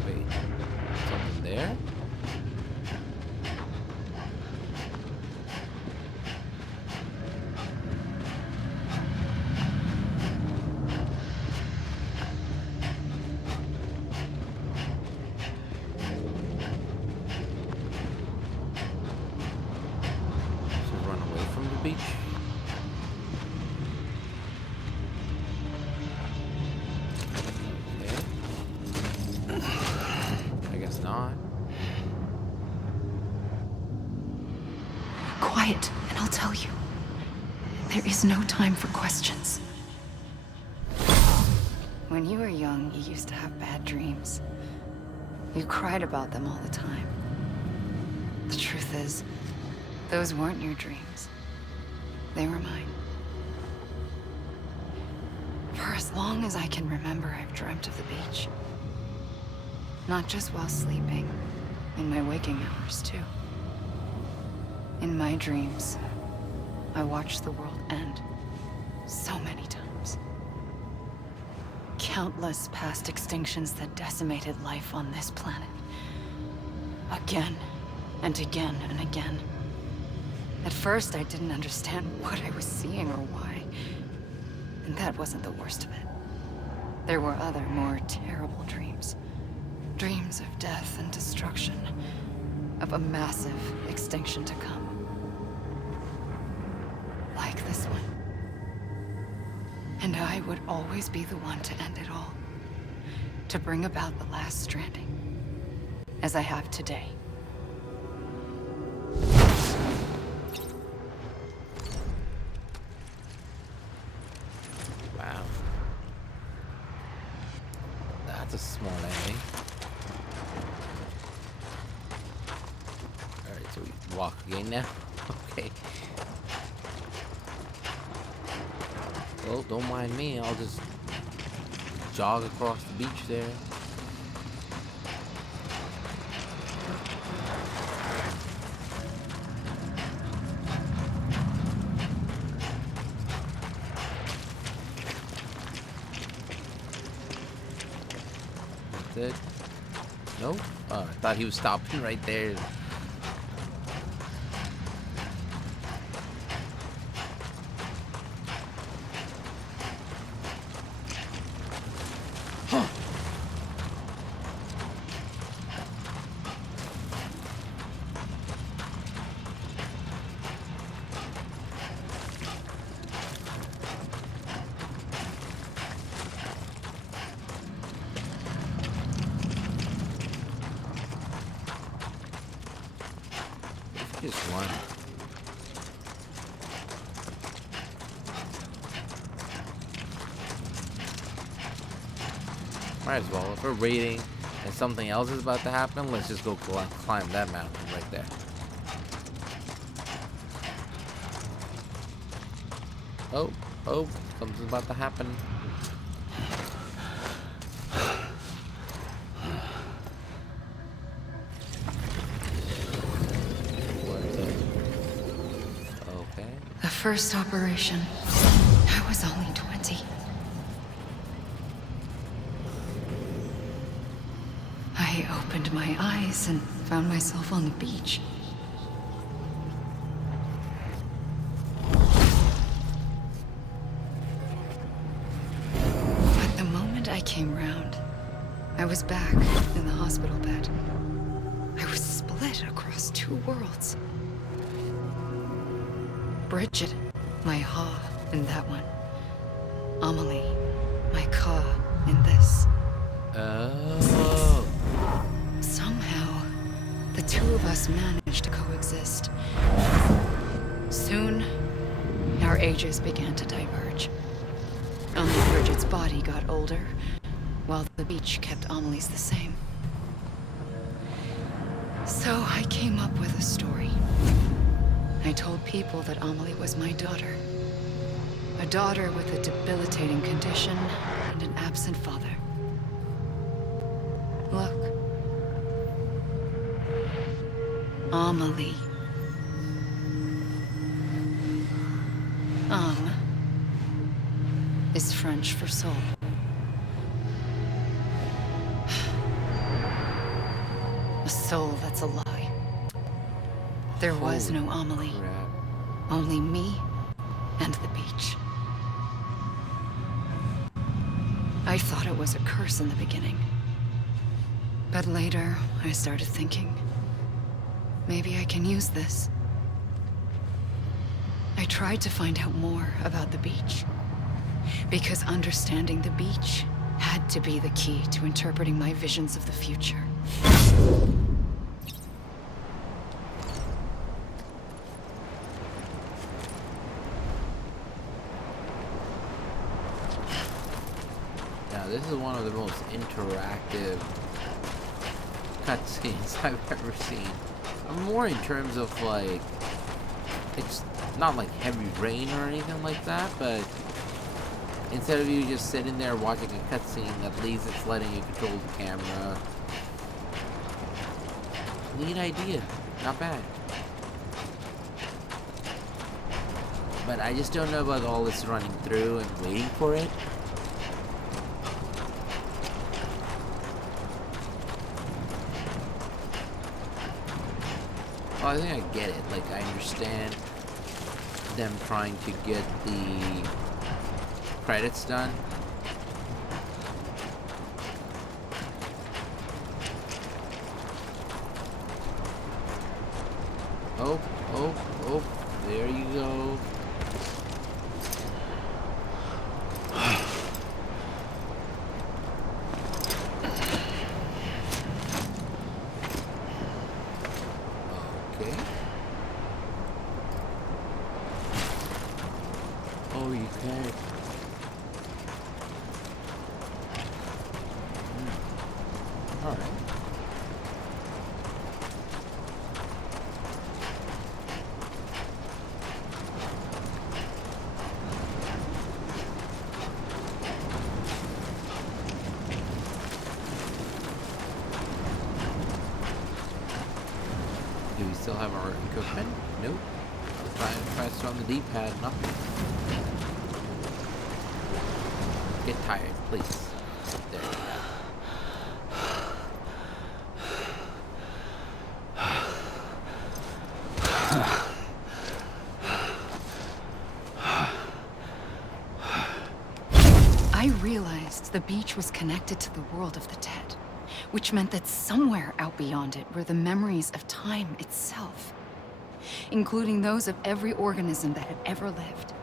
Wait. Something there? Beach. Okay. I guess not. Quiet, and I'll tell you. There is no time for questions. When you were young, you used to have bad dreams. You cried about them all the time. The truth is, those weren't your dreams. They were mine. For as long as I can remember, I've dreamt of the beach. Not just while sleeping, in my waking hours too. In my dreams, I watched the world end so many times. Countless past extinctions that decimated life on this planet. Again, and again, and again. At first, I didn't understand what I was seeing or why. And that wasn't the worst of it. There were other, more terrible dreams. Dreams of death and destruction. Of a massive extinction to come. Like this one. And I would always be the one to end it all. To bring about the last stranding. As I have today. A small ending. Alright, so we walk again now. Okay. Well, don't mind me. I'll just jog across the beach there. It? Nope. Oh, I thought he was stopping right there. Huh. Just one. Might as well. If we're waiting and something else is about to happen, let's just go climb that mountain right there. Oh, oh, something's about to happen. First operation, I was only 20. I opened my eyes and found myself on the beach. But the moment I came round, I was back in the hospital bed. I was split across two worlds. Bridget, my Ha in that one. Amelie, my Ka in this. Oh. Somehow, the two of us managed to coexist. Soon, our ages began to diverge. Only Bridget's body got older, while the beach kept Amelie's the same. So I came up with a story. I told people that Amelie was my daughter. A daughter with a debilitating condition and an absent father. Look. Amelie. Is French for soul. A soul that's a lie. There was no Amelie. Crap. Only me and the beach. I thought it was a curse in the beginning. But later, I started thinking, maybe I can use this. I tried to find out more about the beach. Because understanding the beach had to be the key to interpreting my visions of the future. Now, this is one of the most interactive cutscenes I've ever seen. More in terms of, like, it's not like heavy rain or anything like that, but instead of you just sitting there watching a cutscene, at least it's letting you control the camera. Neat idea. Not bad. But I just don't know about all this running through and waiting for it. Well, I think I get it. Like, I understand them trying to get the credits done. Oh, there you go. Okay. Oh, you can't. Alright. Do we still have our equipment? Nope. Press on the D-pad, nothing. Get tired, please. There you go. I realized the beach was connected to the world of the dead, which meant that somewhere out beyond it were the memories of time itself, including those of every organism that had ever lived.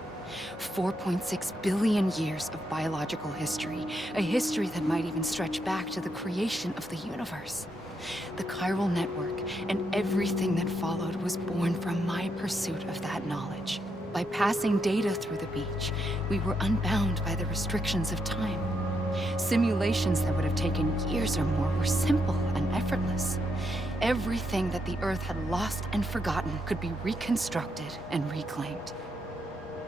4.6 billion years of biological history, a history that might even stretch back to the creation of the universe. The chiral network and everything that followed was born from my pursuit of that knowledge. By passing data through the beach, we were unbound by the restrictions of time. Simulations that would have taken years or more were simple and effortless. Everything that the Earth had lost and forgotten could be reconstructed and reclaimed.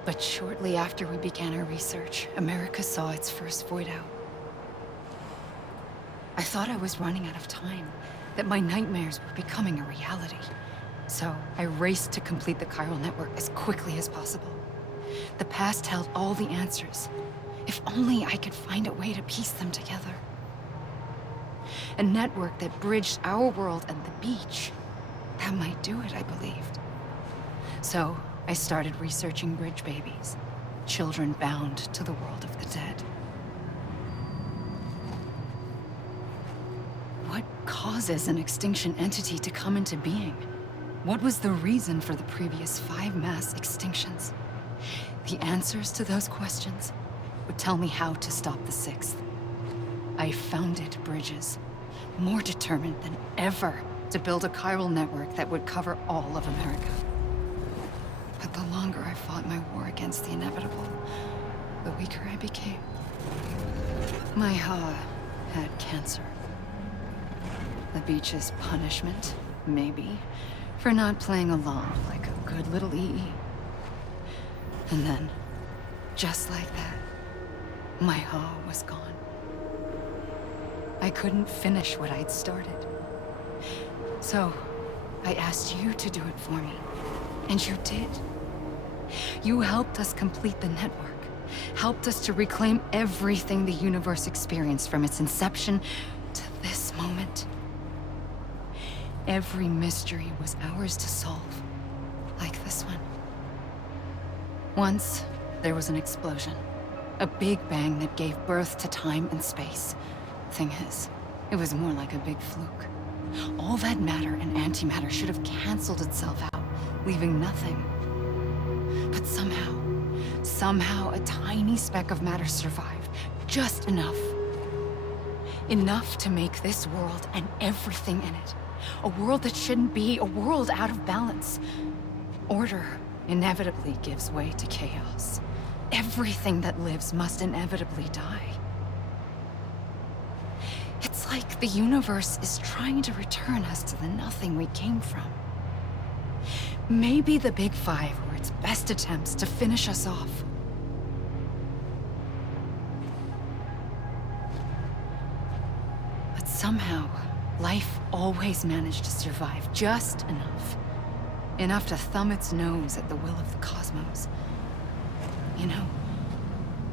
But shortly after we began our research, America saw its first void out. I thought I was running out of time, that my nightmares were becoming a reality. So I raced to complete the chiral network as quickly as possible. The past held all the answers. If only I could find a way to piece them together. A network that bridged our world and the beach. That might do it, I believed. So I started researching bridge babies, children bound to the world of the dead. causes an extinction entity to come into being? What was the reason for the previous 5 mass extinctions? The answers to those questions would tell me how to stop the 6th. I founded bridges, more determined than ever to build a chiral network that would cover all of America. But the longer I fought my war against the inevitable, the weaker I became. My Ha had cancer. The beach's punishment, maybe, for not playing along like a good little EE. And then, just like that, my Ha was gone. I couldn't finish what I'd started. So, I asked you to do it for me. And you did. You helped us complete the network. Helped us to reclaim everything the universe experienced from its inception to this moment. Every mystery was ours to solve. Like this one. Once, there was an explosion. A big bang that gave birth to time and space. Thing is, it was more like a big fluke. All that matter and antimatter should have canceled itself out, leaving nothing. But somehow a tiny speck of matter survived. Just enough. Enough to make this world and everything in it. A world that shouldn't be, a world out of balance. Order inevitably gives way to chaos. Everything that lives must inevitably die. It's like the universe is trying to return us to the nothing we came from. Maybe the Big Five were its best attempts to finish us off. But somehow, life always managed to survive just enough. Enough to thumb its nose at the will of the cosmos. You know,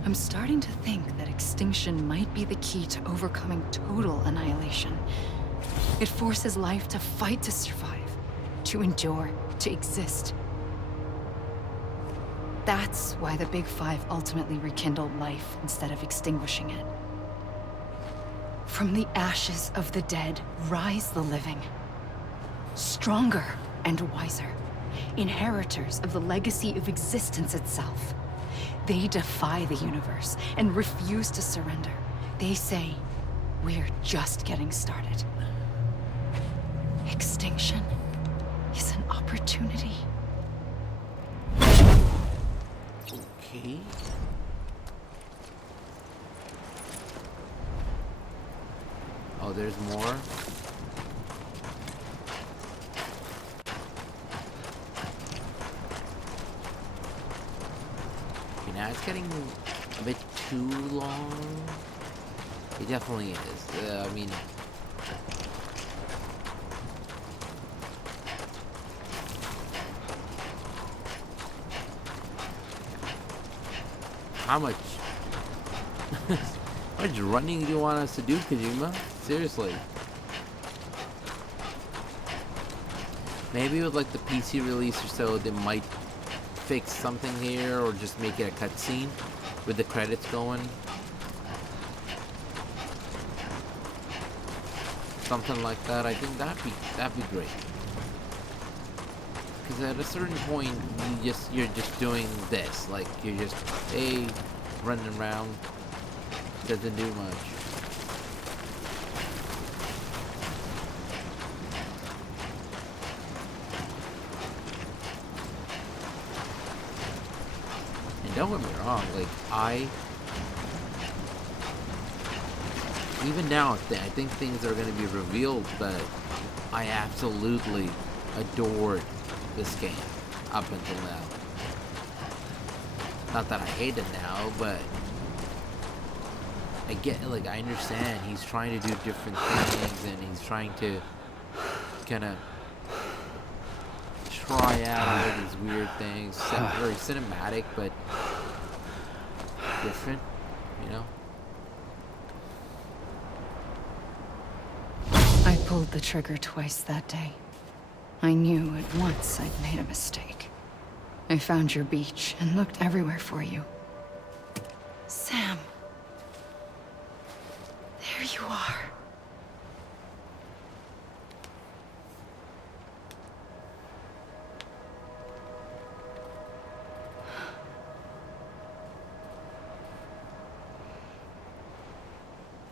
I'm starting to think that extinction might be the key to overcoming total annihilation. It forces life to fight to survive, to endure, to exist. That's why the Big Five ultimately rekindled life instead of extinguishing it. From the ashes of the dead rise the living. Stronger and wiser. Inheritors of the legacy of existence itself. They defy the universe and refuse to surrender. They say, we're just getting started. Extinction is an opportunity. Okay. Oh, there's more? Okay, now it's getting a bit too long. It definitely is. I mean... How much? How much running do you want us to do, Kojima? Seriously. Maybe with like the PC release or so, they might fix something here or just make it a cutscene with the credits going. Something like that. I think that'd be great. Because at a certain point, you're just doing this. Like you're just running around. Doesn't do much. And don't get me wrong, like even now, I think things are going to be revealed, but I absolutely adored this game up until now. Not that I hate it now, but I get, like, I understand he's trying to do different things and he's trying to kind of try out all these weird things. Very cinematic, but different, you know? I pulled the trigger twice that day. I knew at once I'd made a mistake. I found your beach and looked everywhere for you. Sam. There you are.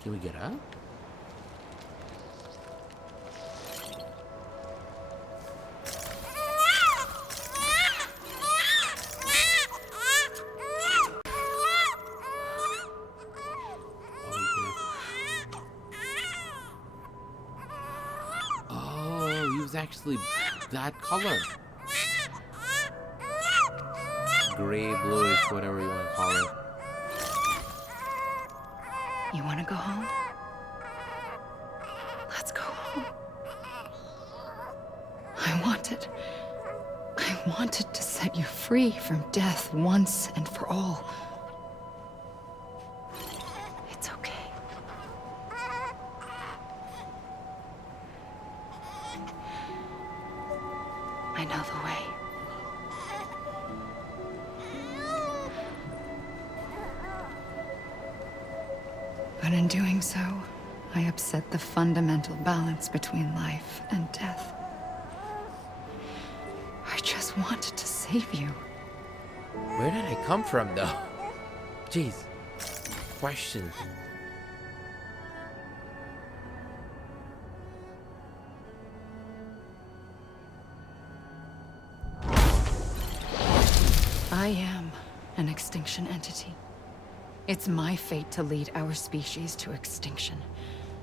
Can we get up? Oh, he was actually that color. Gray, bluish, whatever you want to call it. You want to go home? Let's go home. I wanted to set you free from death once and for all. It's okay. I know the way. But in doing so, I upset the fundamental balance between life and death. I just wanted to save you. Where did I come from, though? Jeez. Question. I am an extinction entity. It's my fate to lead our species to extinction.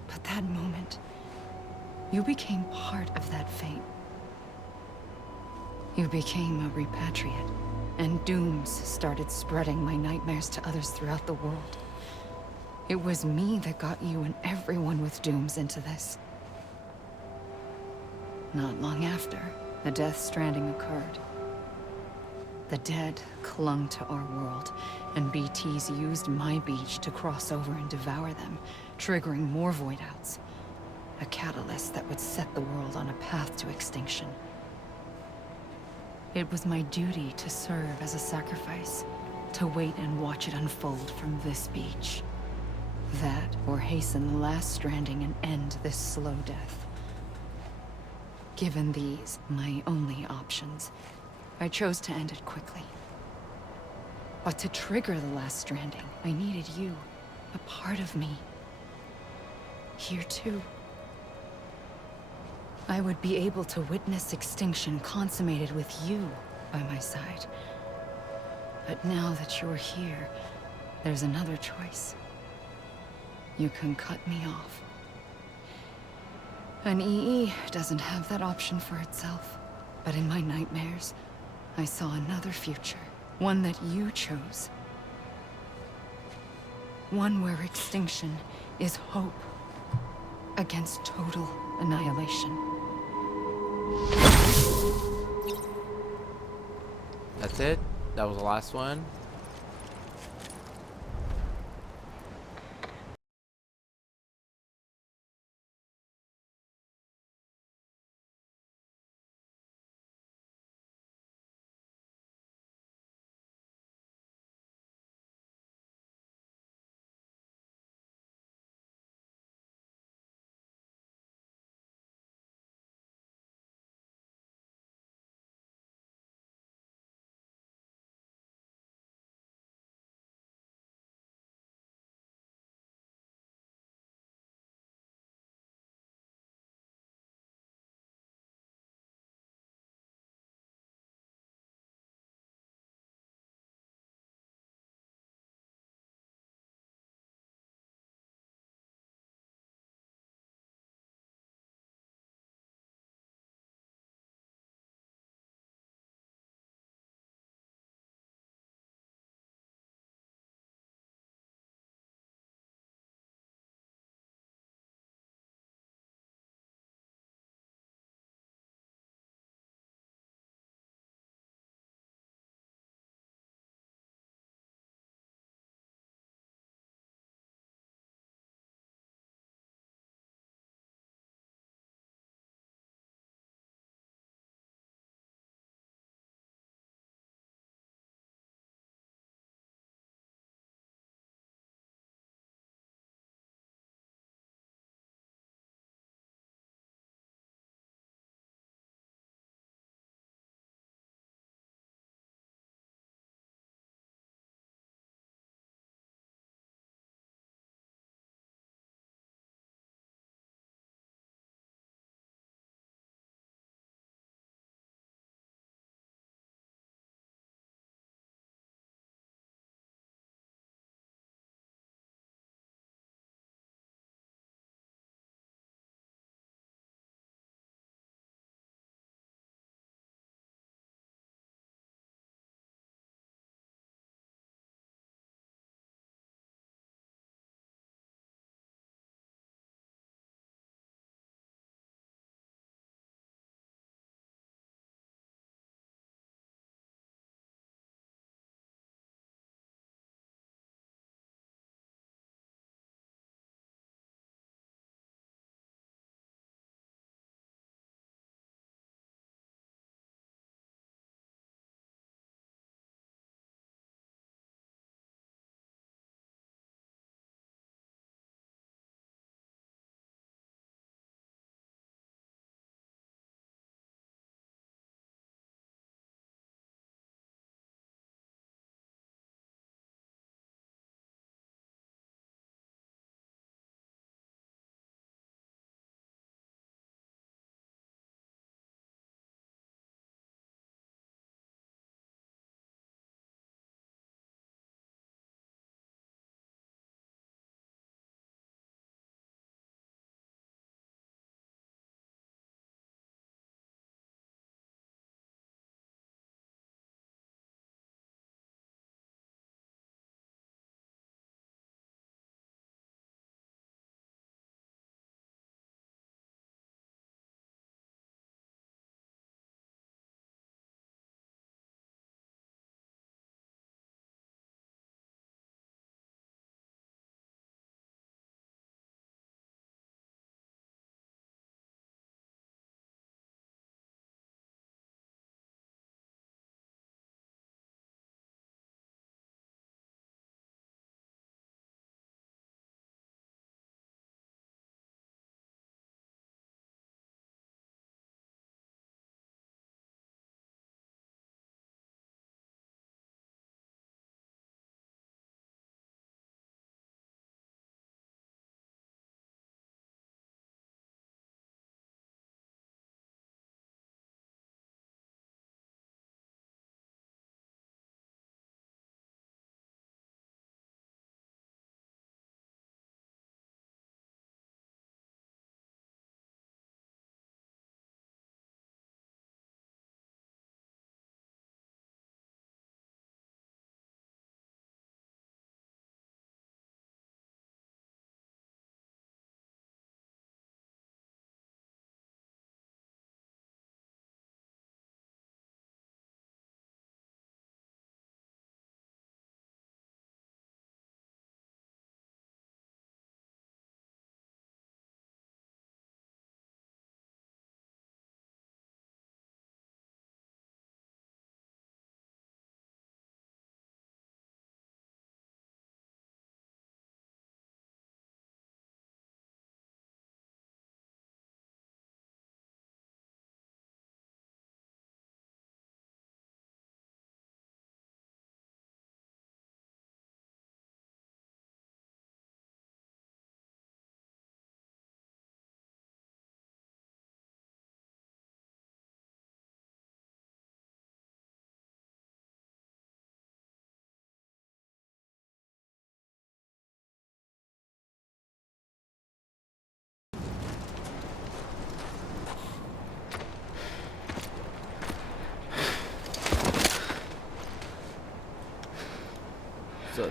But that moment, you became part of that fate. You became a repatriate, and dooms started spreading my nightmares to others throughout the world. It was me that got you and everyone with dooms into this. Not long after, the Death Stranding occurred. The dead clung to our world, and BTs used my beach to cross over and devour them, triggering more void outs. A catalyst that would set the world on a path to extinction. It was my duty to serve as a sacrifice, to wait and watch it unfold from this beach. That, or hasten the last stranding and end this slow death. Given these, my only options, I chose to end it quickly. But to trigger the last stranding, I needed you, a part of me. Here too. I would be able to witness extinction consummated with you by my side. But now that you're here, there's another choice. You can cut me off. An EE doesn't have that option for itself. But in my nightmares, I saw another future. One that you chose. One where extinction is hope against total annihilation. That's it? That was the last one?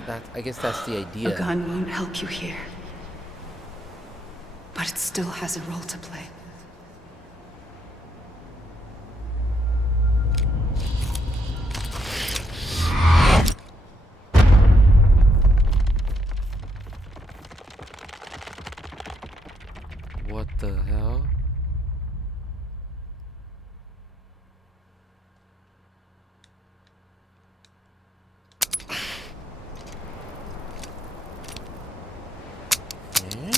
I guess that's the A idea. gun won't help you here. But it still has a role to play. What the hell? Eh?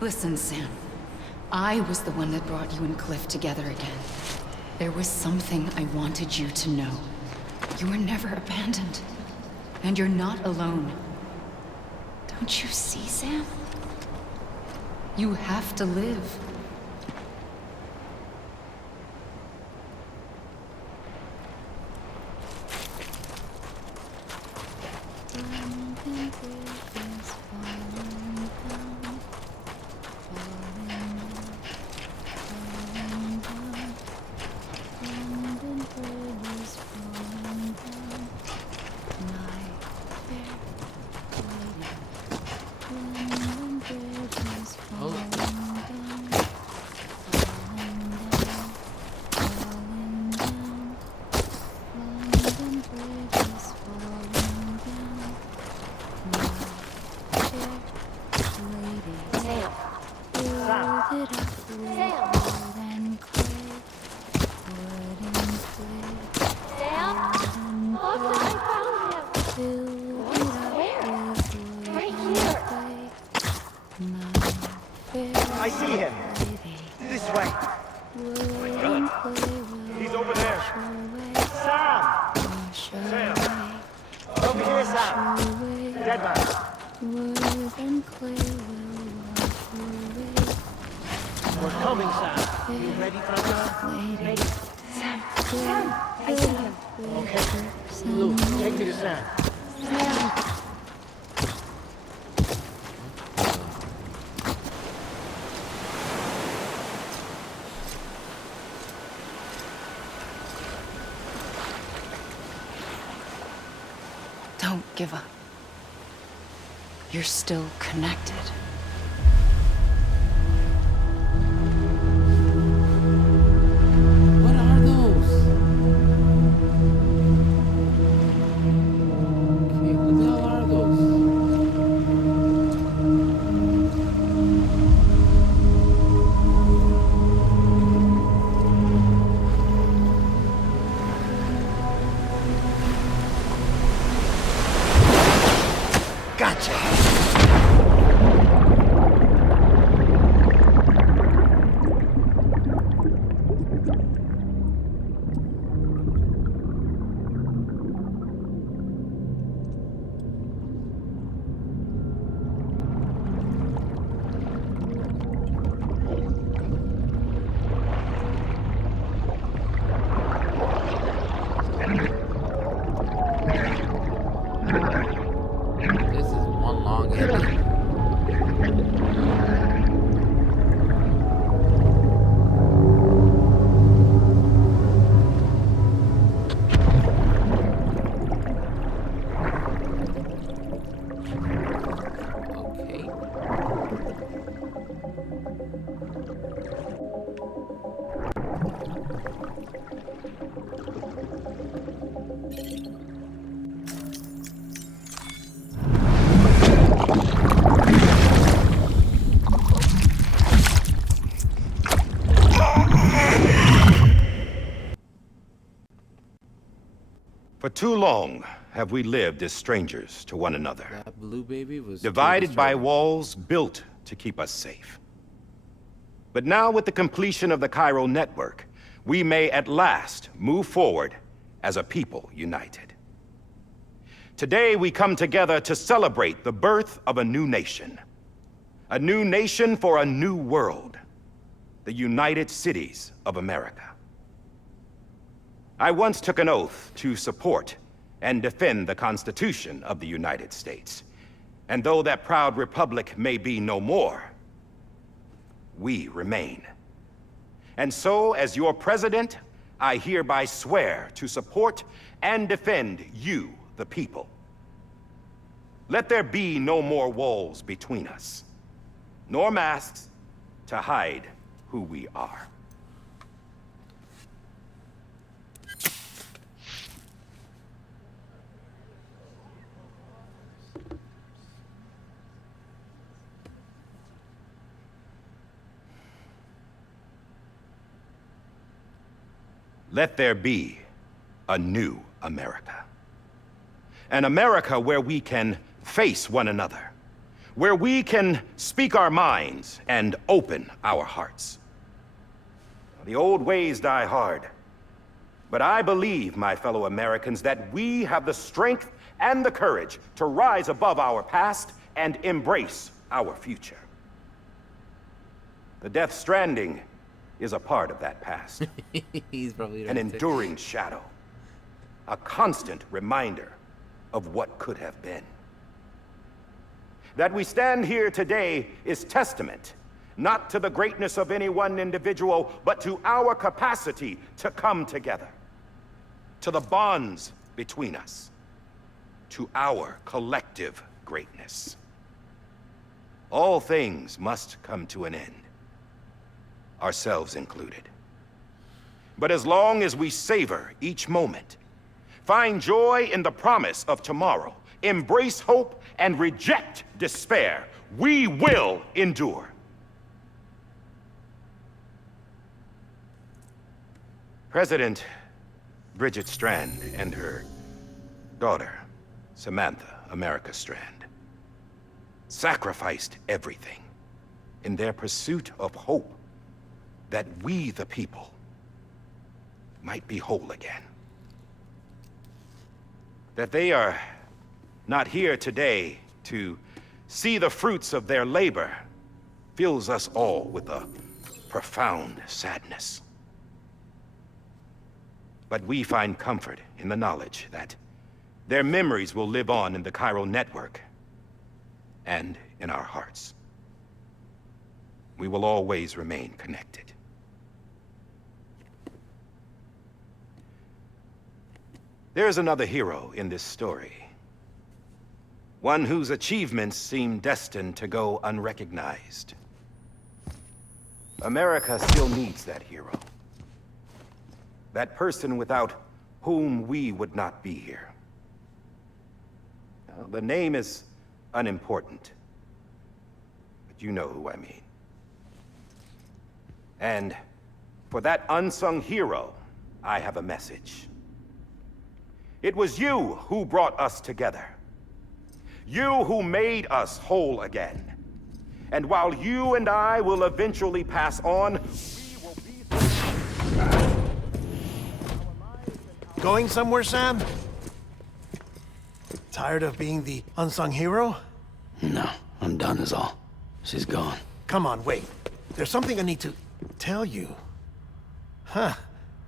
Listen, Sam. I was the one that brought you and Cliff together again. There was something I wanted you to know. You were never abandoned. And you're not alone. Don't you see, Sam? You have to live. I see him. This way. He's over there. Sam! Sam! Over here, Sam! Dead man. We're coming, Sam. You ready, Franca? Ready. Sam, I see him. Okay. Luke, take me to Sam. Don't give up. You're still connected. What are those? Okay, who the hell are those? Gotcha. This is one long ending. Okay. For too long have we lived as strangers to one another, That blue baby was divided by disturbing. walls built to keep us safe. But now with the completion of the Cairo network, we may at last move forward as a people united. Today we come together to celebrate the birth of a new nation. A new nation for a new world. The United Cities of America. I once took an oath to support and defend the Constitution of the United States. And though that proud republic may be no more, we remain. And so, as your president, I hereby swear to support and defend you, the people. Let there be no more walls between us, nor masks to hide who we are. Let there be a new America. An America where we can face one another, where we can speak our minds and open our hearts. The old ways die hard, but I believe, my fellow Americans, that we have the strength and the courage to rise above our past and embrace our future. The Death Stranding is a part of that past. He's probably an enduring shadow, a constant reminder of what could have been. That we stand here today is testament, not to the greatness of any one individual, but to our capacity to come together, to the bonds between us, to our collective greatness. All things must come to an end, ourselves included. But as long as we savor each moment, find joy in the promise of tomorrow, embrace hope, and reject despair, we will endure. President Bridget Strand and her daughter, Samantha America Strand, sacrificed everything in their pursuit of hope that we, the people, might be whole again. That they are not here today to see the fruits of their labor fills us all with a profound sadness. But we find comfort in the knowledge that their memories will live on in the chiral network and in our hearts. We will always remain connected. There's another hero in this story. One whose achievements seem destined to go unrecognized. America still needs that hero. That person without whom we would not be here. Now, the name is unimportant, but you know who I mean. And for that unsung hero, I have a message. It was you who brought us together. You who made us whole again. And while you and I will eventually pass on, we will be... Going somewhere, Sam? Tired of being the unsung hero? No, I'm done is all. She's gone. Come on, wait. There's something I need to tell you. Huh.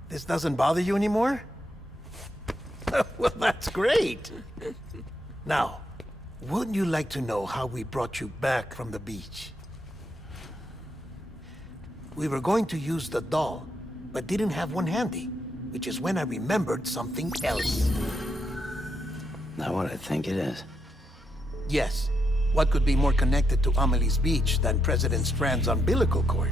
This doesn't bother you anymore? Well, that's great. Now, wouldn't you like to know how we brought you back from the beach? We were going to use the doll, but didn't have one handy, which is when I remembered something else. Not what I think it is. Yes. What could be more connected to Amelie's beach than President Strand's umbilical cord?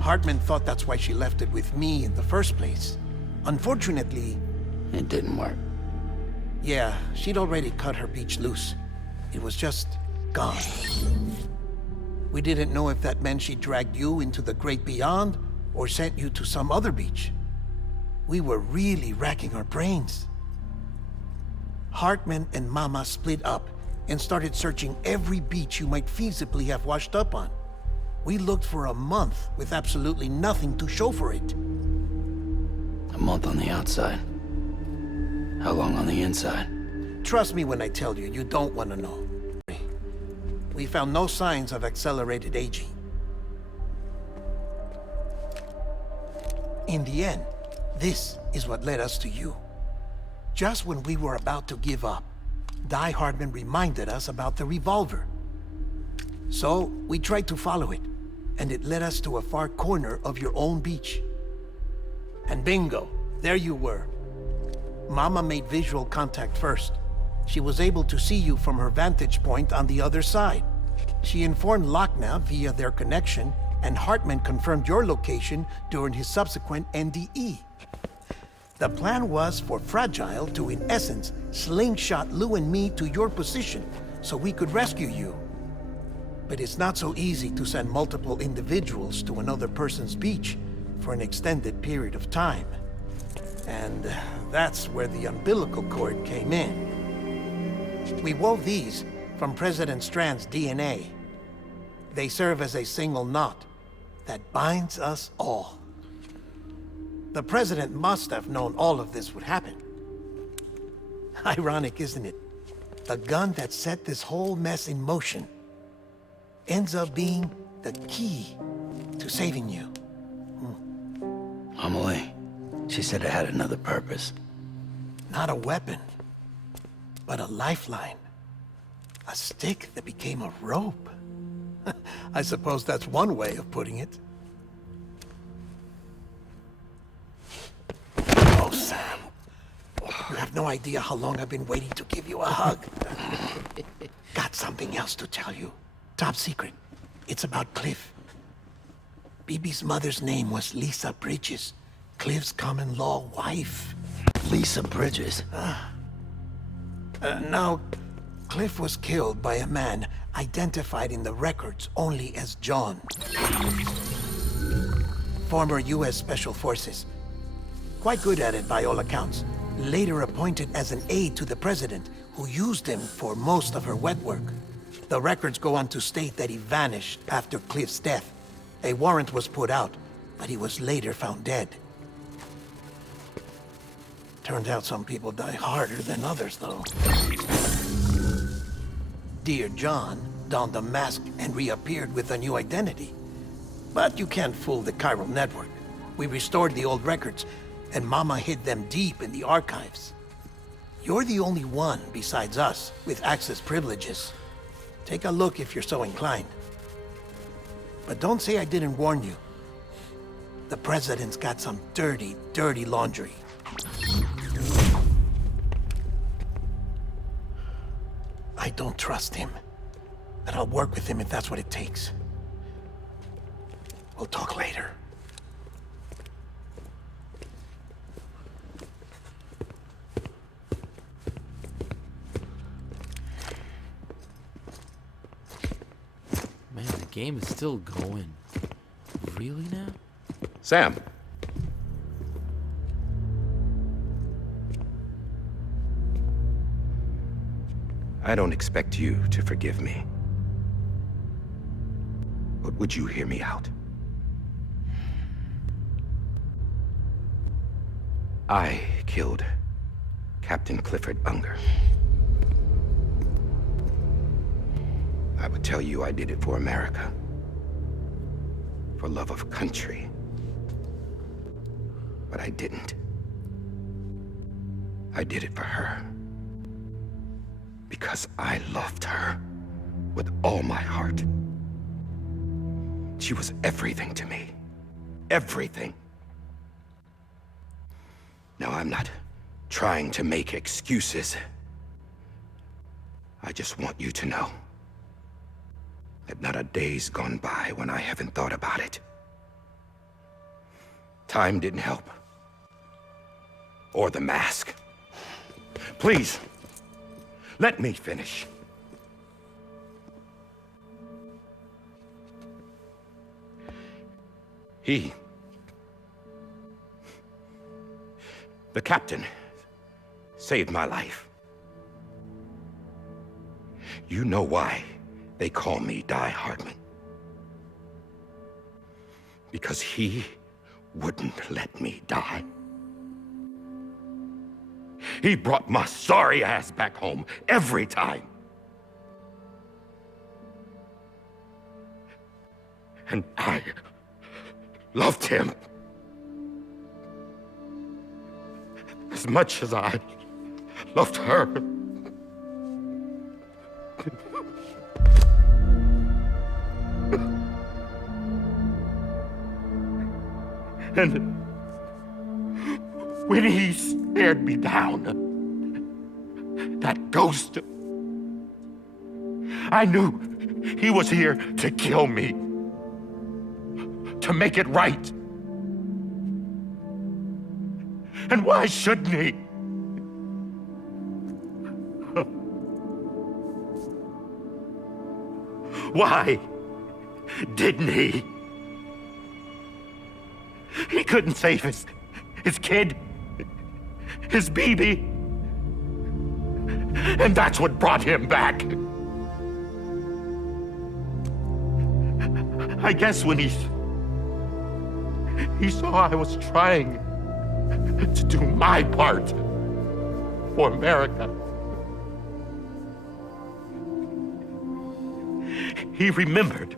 Hartman thought that's why she left it with me in the first place. Unfortunately... It didn't work. Yeah, she'd already cut her beach loose. It was just gone. We didn't know if that meant she dragged you into the great beyond or sent you to some other beach. We were really racking our brains. Hartman and Mama split up and started searching every beach you might feasibly have washed up on. We looked for a month with absolutely nothing to show for it. A month on the outside. How long on the inside? Trust me when I tell you, you don't want to know. We found no signs of accelerated aging. In the end, this is what led us to you. Just when we were about to give up, Die Hartman reminded us about the revolver. So, we tried to follow it, and it led us to a far corner of your own beach. And bingo, there you were. Mama made visual contact first. She was able to see you from her vantage point on the other side. She informed Lochna via their connection, and Hartman confirmed your location during his subsequent NDE. The plan was for Fragile to, in essence, slingshot Lou and me to your position so we could rescue you. But it's not so easy to send multiple individuals to another person's beach for an extended period of time. And that's where the umbilical cord came in. We wove these from President Strand's DNA. They serve as a single knot that binds us all. The President must have known all of this would happen. Ironic, isn't it? The gun that set this whole mess in motion ends up being the key to saving you. Amelie, she said it had another purpose. Not a weapon, but a lifeline. A stick that became a rope. I suppose that's one way of putting it. Oh, Sam. You have no idea how long I've been waiting to give you a hug. Got something else to tell you. Top secret. It's about Cliff. BB's mother's name was Lisa Bridges, Cliff's common-law wife. Lisa Bridges? Now, Cliff was killed by a man identified in the records only as John. Former U.S. Special Forces. Quite good at it by all accounts. Later appointed as an aide to the president, who used him for most of her wet work. The records go on to state that he vanished after Cliff's death. A warrant was put out, but he was later found dead. Turned out some people die harder than others, though. Dear John donned a mask and reappeared with a new identity. But you can't fool the chiral network. We restored the old records, and Mama hid them deep in the archives. You're the only one besides us with access privileges. Take a look if you're so inclined. But don't say I didn't warn you. The President's got some dirty, dirty laundry. I don't trust him, but I'll work with him if that's what it takes. We'll talk later. Man, the game is still going. Really now? Sam. I don't expect you to forgive me. But would you hear me out? I killed Captain Clifford Unger. I would tell you I did it for America. For love of country. But I didn't. I did it for her. Because I loved her with all my heart. She was everything to me. Everything. Now, I'm not trying to make excuses. I just want you to know that not a day's gone by when I haven't thought about it. Time didn't help. Or the mask. Please. Let me finish. The captain, saved my life. You know why they call me Die Hartman. Because he wouldn't let me die. He brought my sorry ass back home every time. And I loved him as much as I loved her. And when he stared me down, that ghost, I knew he was here to kill me, to make it right. And why shouldn't he? Why didn't he? He couldn't save his kid, his baby. And that's what brought him back. I guess when he saw I was trying to do my part for America, he remembered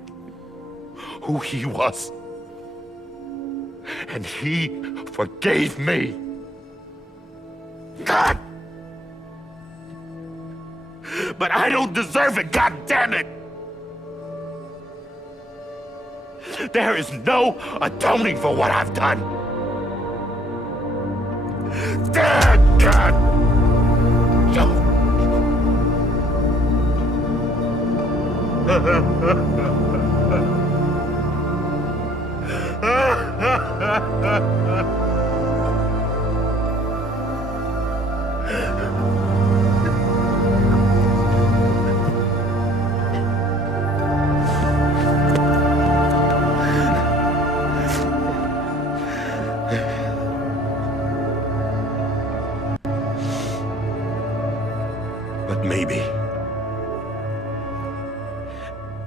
who he was. And he forgave me. God! But I don't deserve it, God damn it! There is no atoning for what I've done. Damn God! But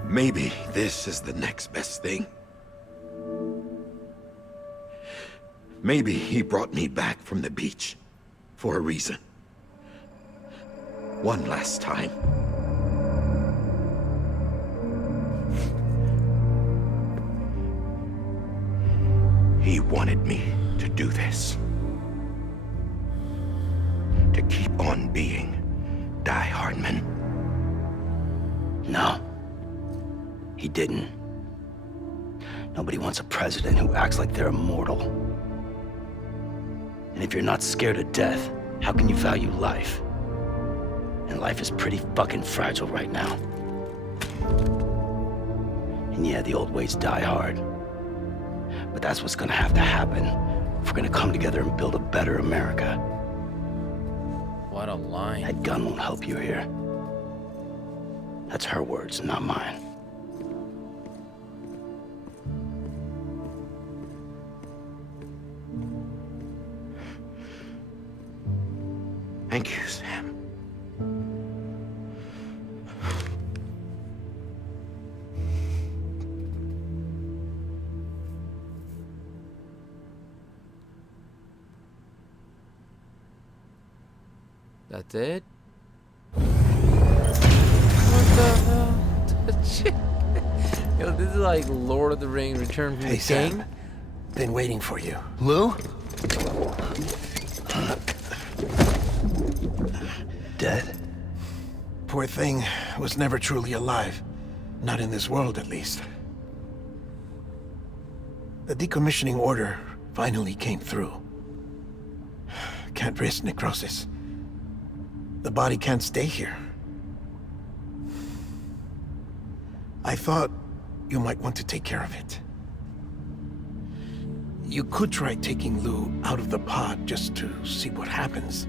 maybe this is the next best thing. Maybe he brought me back from the beach for a reason. One last time. He wanted me to do this. To keep on being Die Hardman. No. He didn't. Nobody wants a president who acts like they're immortal. And if you're not scared of death, how can you value life? And life is pretty fucking fragile right now. And yeah, the old ways die hard. But that's what's gonna have to happen if we're gonna come together and build a better America. What a line. That gun won't help you here. That's her words, not mine. Thank you, Sam. That's it? What the hell? Yo, this is like Lord of the Rings, Return from the King. Sam, been waiting for you. Lou? Dead? Poor thing was never truly alive. Not in this world, at least. The decommissioning order finally came through. Can't risk necrosis. The body can't stay here. I thought you might want to take care of it. You could try taking Lou out of the pod just to see what happens.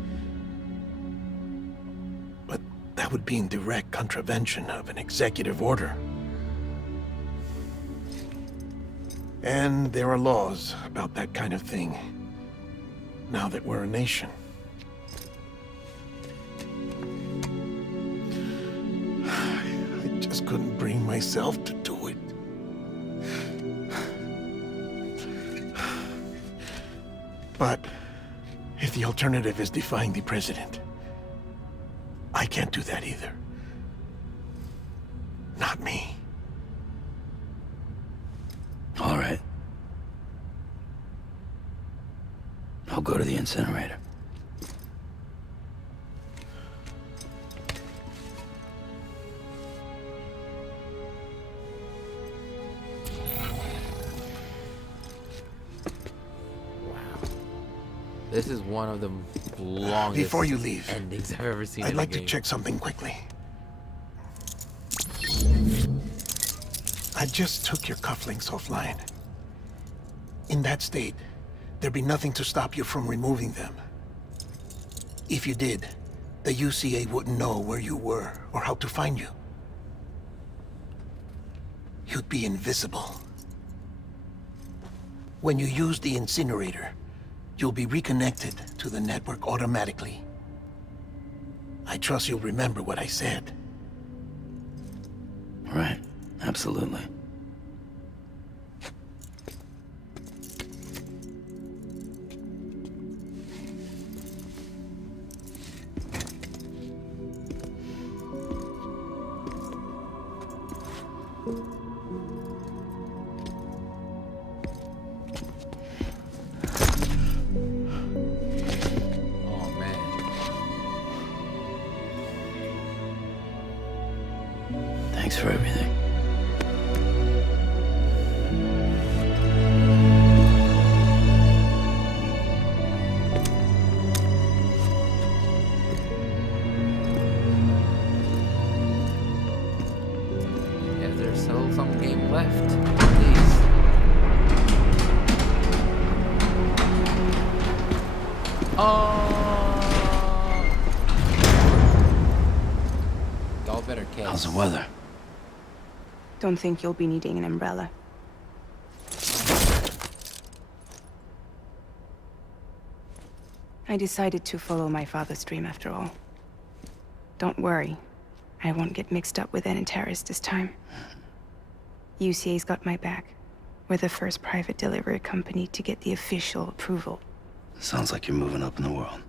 But that would be in direct contravention of an executive order. And there are laws about that kind of thing, now that we're a nation. I just couldn't bring myself to do it. But if the alternative is defying the president, I can't do that either. Not me. All right. I'll go to the incinerator. This is one of the longest Before you leave, endings I've ever seen. I'd like to check something quickly. I just took your cufflinks offline. In that state, there'd be nothing to stop you from removing them. If you did, the UCA wouldn't know where you were or how to find you. You'd be invisible. When you use the incinerator, you'll be reconnected to the network automatically. I trust you'll remember what I said. Right. Absolutely. Oh man. Thanks for everything. Yeah, there's still some game left. Please. Oh! Y'all better catch. How's the weather? Don't think you'll be needing an umbrella. I decided to follow my father's dream after all. Don't worry. I won't get mixed up with any terrorists this time. UCA's got my back. We're the first private delivery company to get the official approval. Sounds like you're moving up in the world.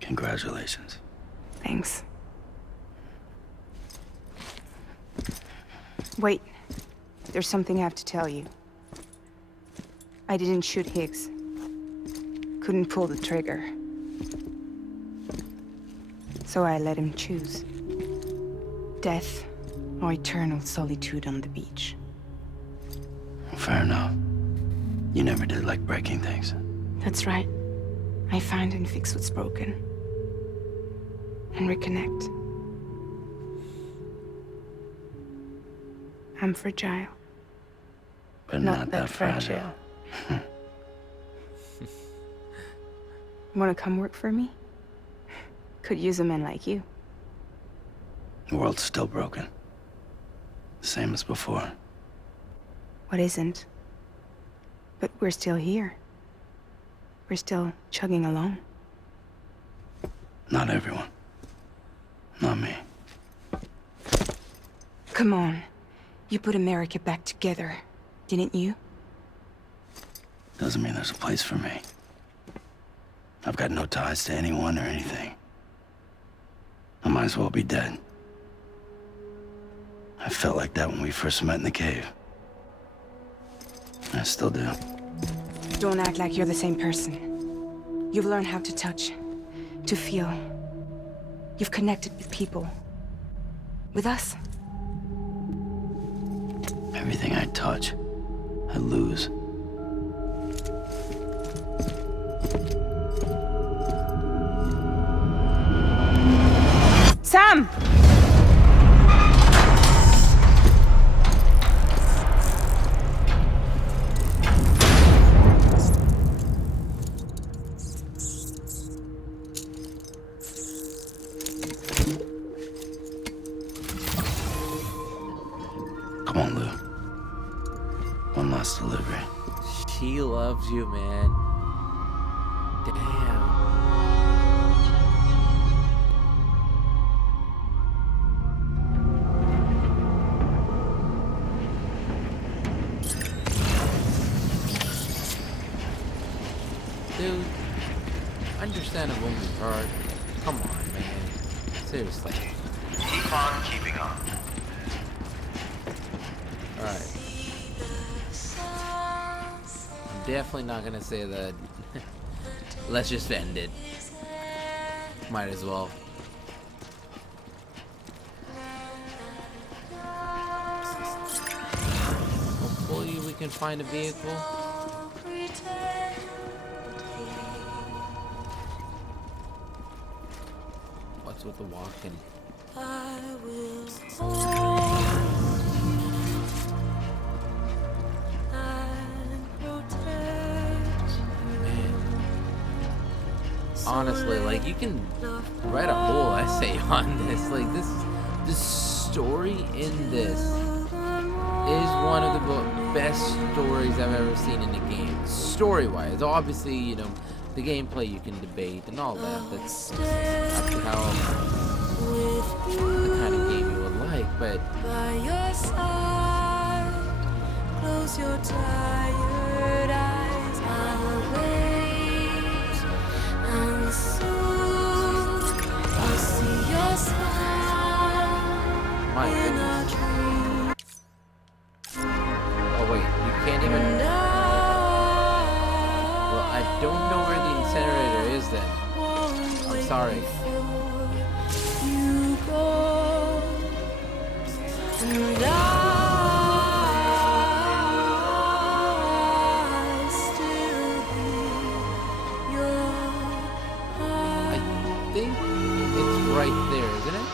Congratulations. Thanks. Wait. There's something I have to tell you. I didn't shoot Higgs. Couldn't pull the trigger. So I let him choose. Death or eternal solitude on the beach. Fair enough. You never did like breaking things. That's right. I find and fix what's broken. And reconnect. I'm fragile. But not that fragile. Wanna come work for me? Could use a man like you. The world's still broken. Same as before. What isn't? But we're still here. We're still chugging along. Not everyone. Not me. Come on. You put America back together, didn't you? Doesn't mean there's a place for me. I've got no ties to anyone or anything. I might as well be dead. I felt like that when we first met in the cave. I still do. Don't act like you're the same person. You've learned how to touch, to feel. You've connected with people. With us. Everything I touch, I lose. Sam! Come on, Lou. One last delivery. She loves you, man. Damn. Dude, understand a woman's heart. Come on, man. Seriously. Keep on keeping on. Alright. I'm definitely not gonna say that. Let's just end it. Might as well. Hopefully we can find a vehicle. What's with the walking? I will hold and protect you. Honestly, like, you can write a whole essay on this. Like, the story in this is one of the best stories I've ever seen in a game. Story-wise, obviously, you know, the gameplay you can debate and all that. That's up to how the kind of game you would like, but by your side, close your tired eyes. I'll wait, and soon I'll see your smile my in goodness. a dream. Oh wait, you can't even. Well, I don't know where the incinerator is then. I'm sorry. You go, and I still be your heart. I think it's right there, isn't it?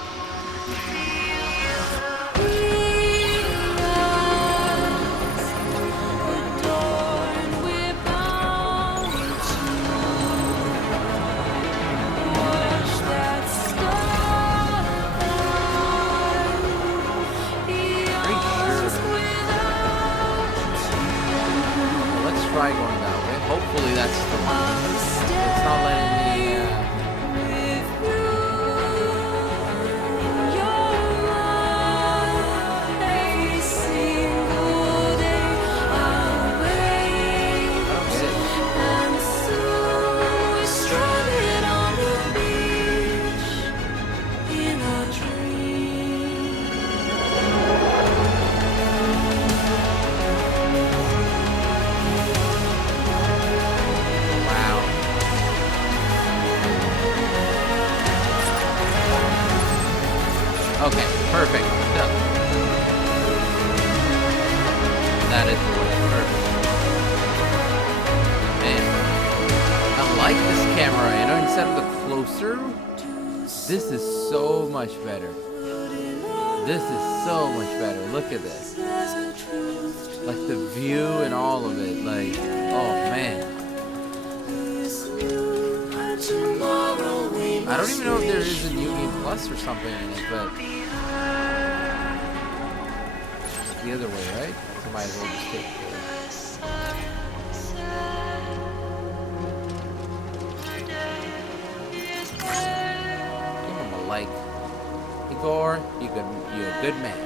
Let's try going that way. Hopefully that's the one. It's not letting me. Okay, perfect. No. That is the way. Perfect. Man, I like this camera. You know, instead of the closer, this is so much better. This is so much better. Look at this. Like the view and all of it. Like, oh man. I don't even know if there is a New Game Plus or something in it, but the other way, right? So might as well just take it. Give him a like. Igor, you're a good man.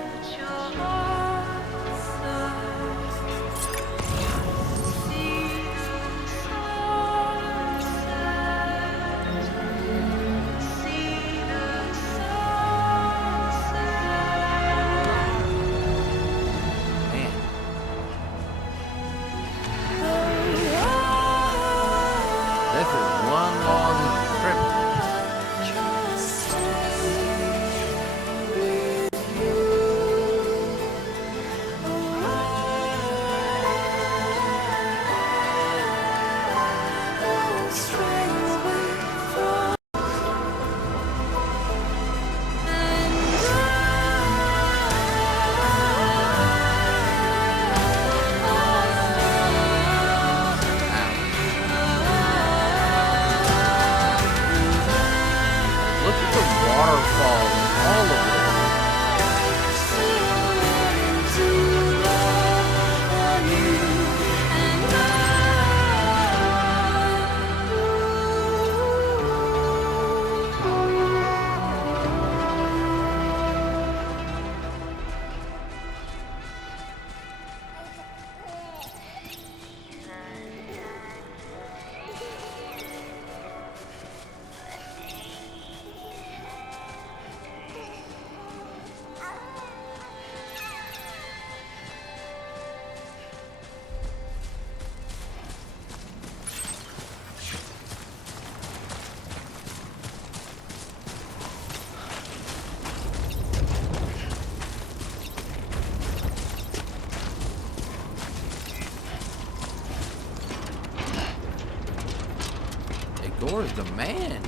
Igor's the man.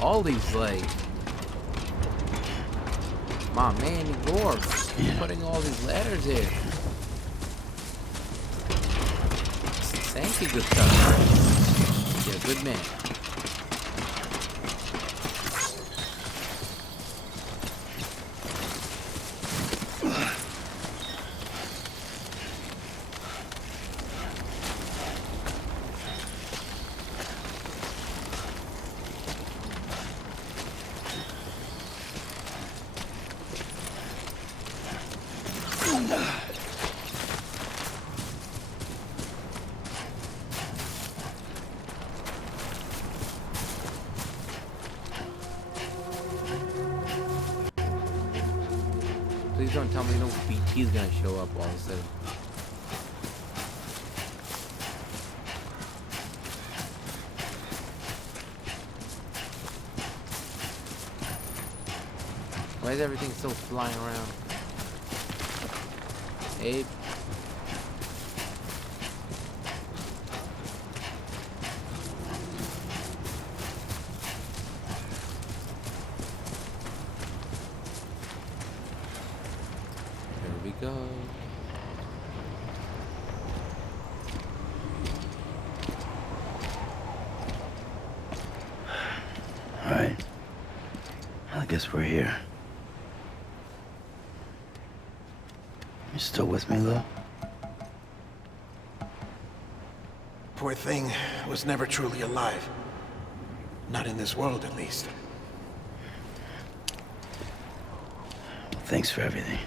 All these, like, My man, Igor, putting all these letters here. Thank you, good sir. You're a good man. Please don't tell me no BT is gonna show up all of a sudden. Why is everything still flying around? Abe. Go. All right. I guess we're here. You still with me, Lou? Poor thing was never truly alive. Not in this world, at least. Thanks for everything.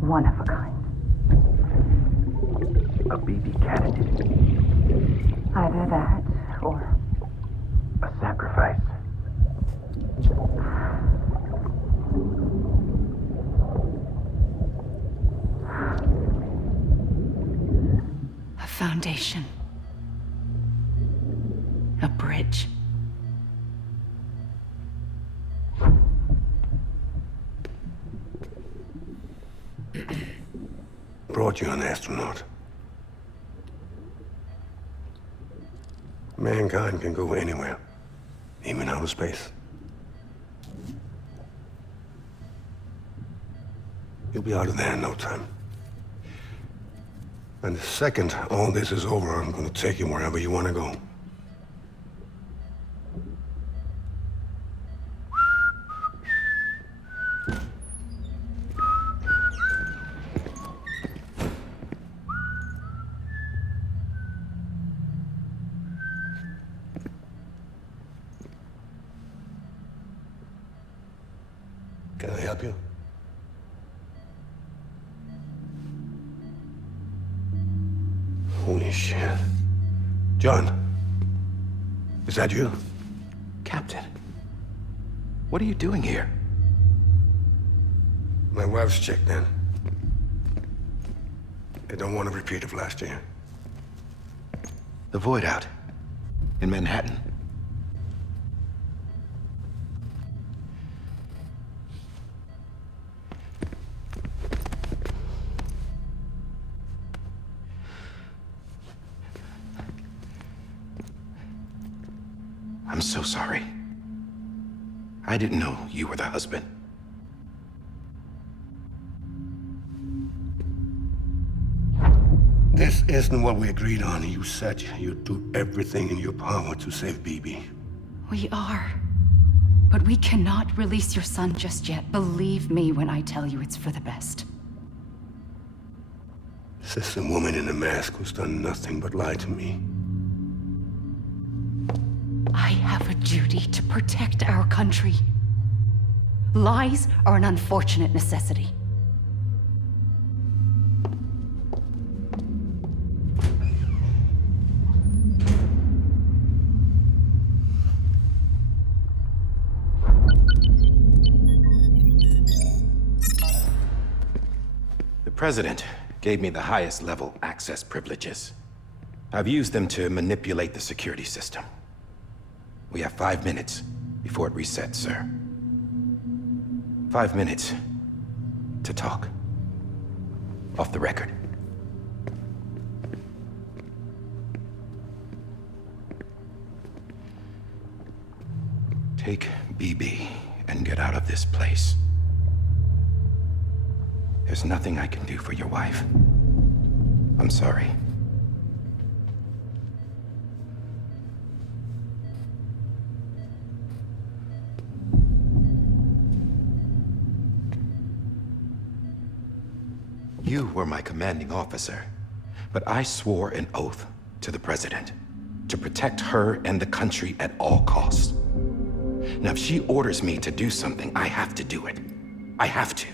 One of a kind. A BB candidate. Either that, or a sacrifice. a foundation. A bridge. Brought you an astronaut. Mankind can go anywhere, even outer space. You'll be out of there in no time. And the second all this is over, I'm gonna take you wherever you wanna go. Can I help you? Holy shit. John, is that you? Captain, what are you doing here? My wife's checked in. They don't want a repeat of last year. The Void out in Manhattan. I'm so sorry. I didn't know you were the husband. This isn't what we agreed on. You said you'd do everything in your power to save BB. We are. But we cannot release your son just yet. Believe me when I tell you it's for the best. This is a woman in a mask who's done nothing but lie to me. I have a duty to protect our country. Lies are an unfortunate necessity. The President gave me the highest level access privileges. I've used them to manipulate the security system. We have 5 minutes before it resets, sir. 5 minutes to talk. Off the record. Take BB and get out of this place. There's nothing I can do for your wife. I'm sorry. You were my commanding officer, but I swore an oath to the President to protect her and the country at all costs. Now, if she orders me to do something, I have to do it. I have to.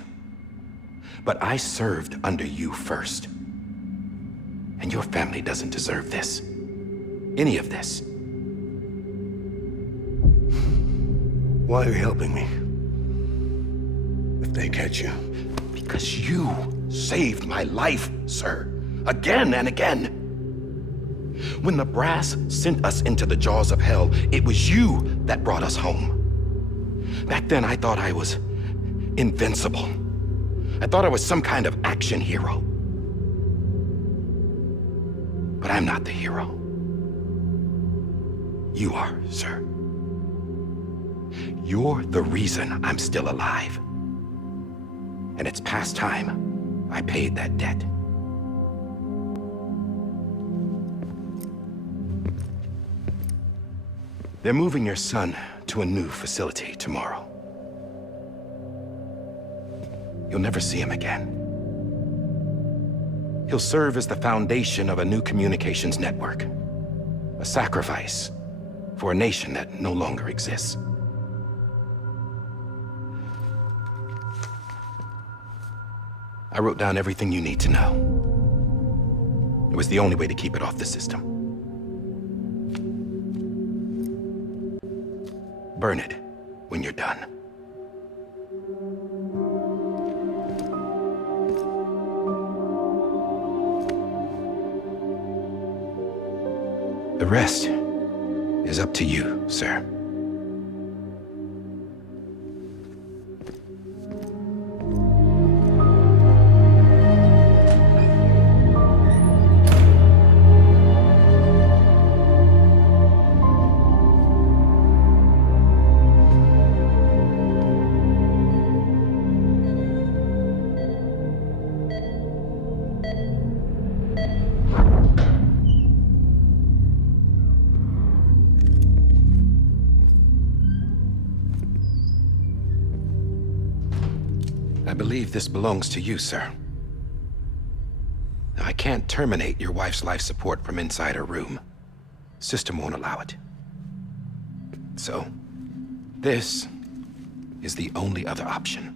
But I served under you first. And your family doesn't deserve this. Any of this. Why are you helping me? If they catch you. Because you saved my life, sir. Again and again. When the brass sent us into the jaws of hell, it was you that brought us home. Back then, I thought I was invincible. I thought I was some kind of action hero. But I'm not the hero. You are, sir. You're the reason I'm still alive. And it's past time I paid that debt. They're moving your son to a new facility tomorrow. You'll never see him again. He'll serve as the foundation of a new communications network. A sacrifice for a nation that no longer exists. I wrote down everything you need to know. It was the only way to keep it off the system. Burn it when you're done. The rest is up to you, sir. I believe this belongs to you, sir. Now, I can't terminate your wife's life support from inside her room. System won't allow it. So, this is the only other option.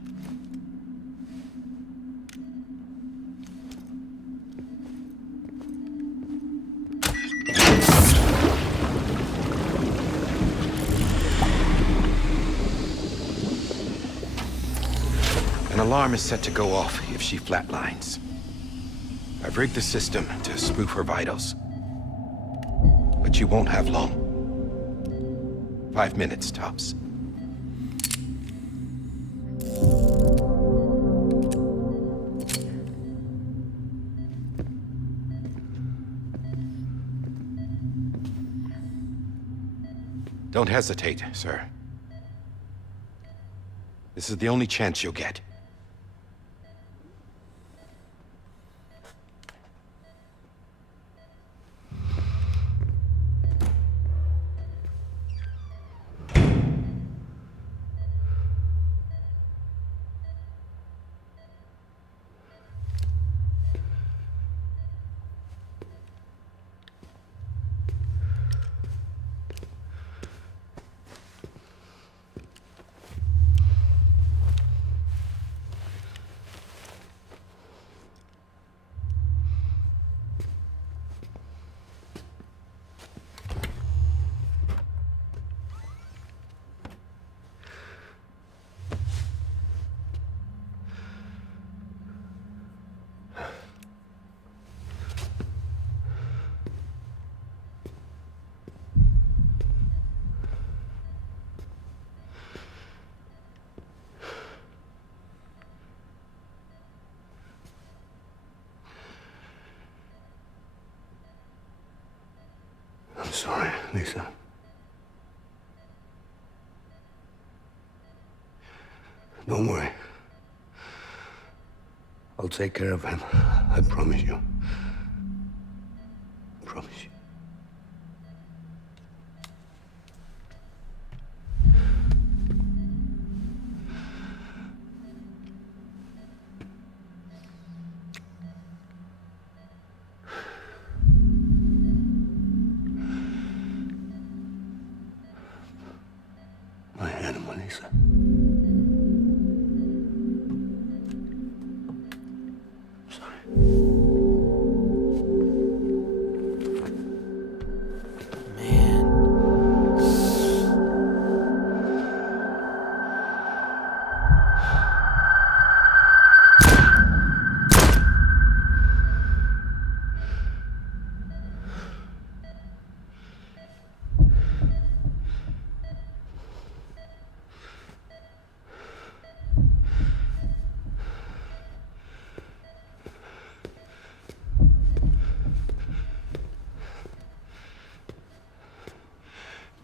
An alarm is set to go off if she flatlines. I've rigged the system to spoof her vitals. But you won't have long. 5 minutes, tops. Don't hesitate, sir. This is the only chance you'll get. I'm sorry, Lisa. Don't worry. I'll take care of him. I promise you. Promise you. My animal, Lisa.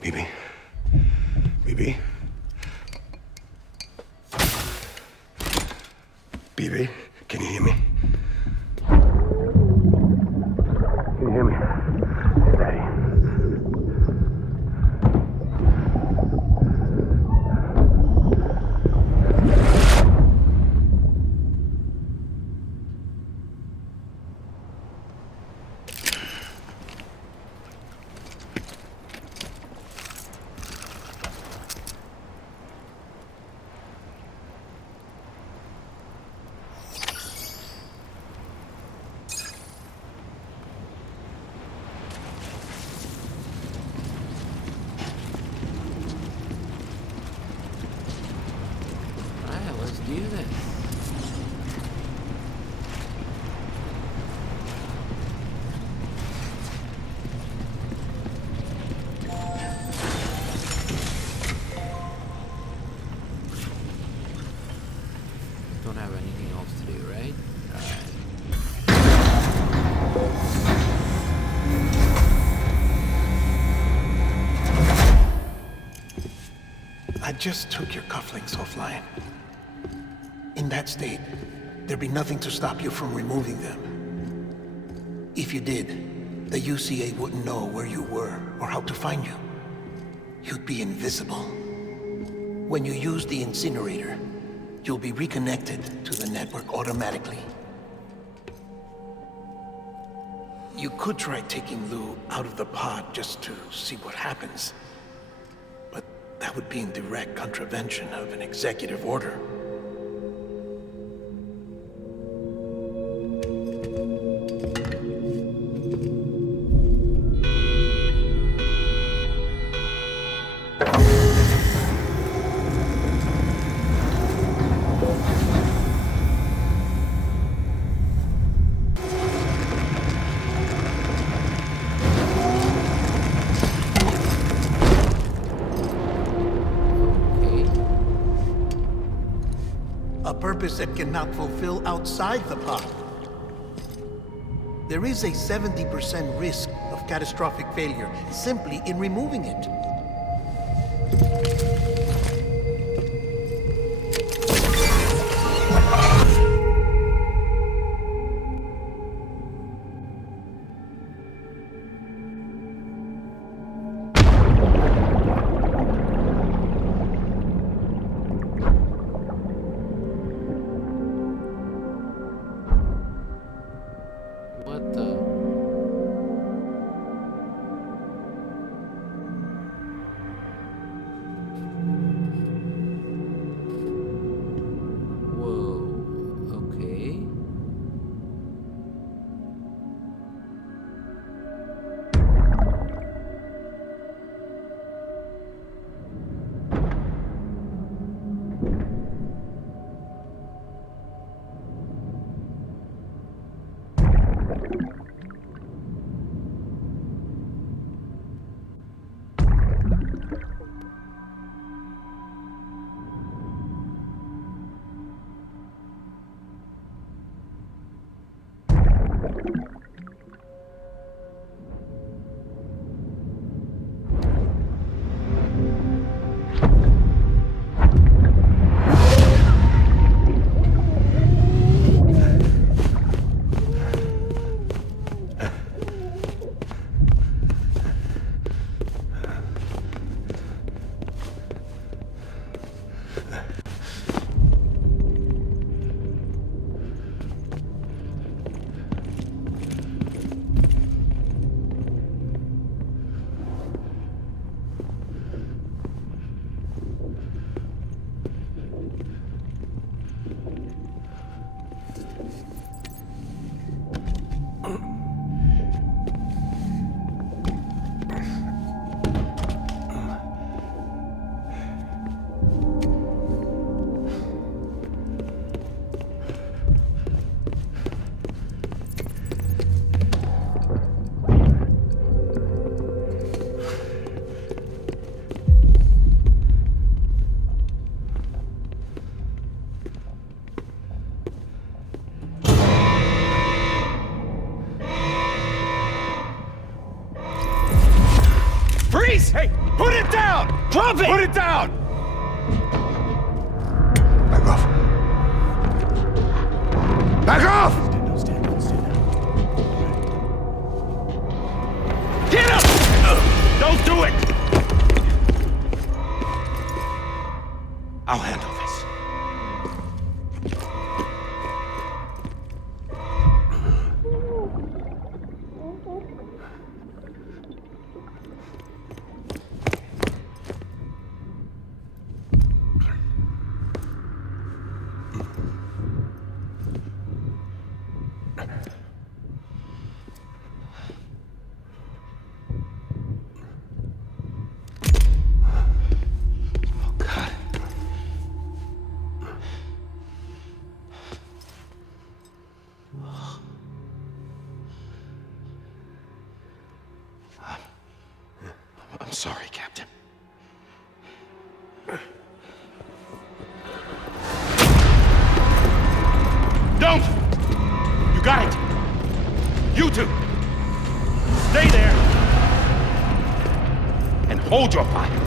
Bibi? Bibi? Bibi, can you hear me? Can you hear me? It's Daddy. Alright, let's do this. Don't have anything else to do, right? I just took your cufflinks offline. In that state, there'd be nothing to stop you from removing them. If you did, the UCA wouldn't know where you were or how to find you. You'd be invisible. When you use the incinerator, you'll be reconnected to the network automatically. You could try taking Lou out of the pod just to see what happens. But that would be in direct contravention of an executive order. A purpose that cannot fulfill outside the pod. There is a 70% risk of catastrophic failure simply in removing it. What the? Hey, put it down! Drop it! Put it down! Back off. Back off! Get up! Don't do it! I'll handle this. I'm sorry, Captain. Don't! You got it! You two! Stay there! And hold your fire!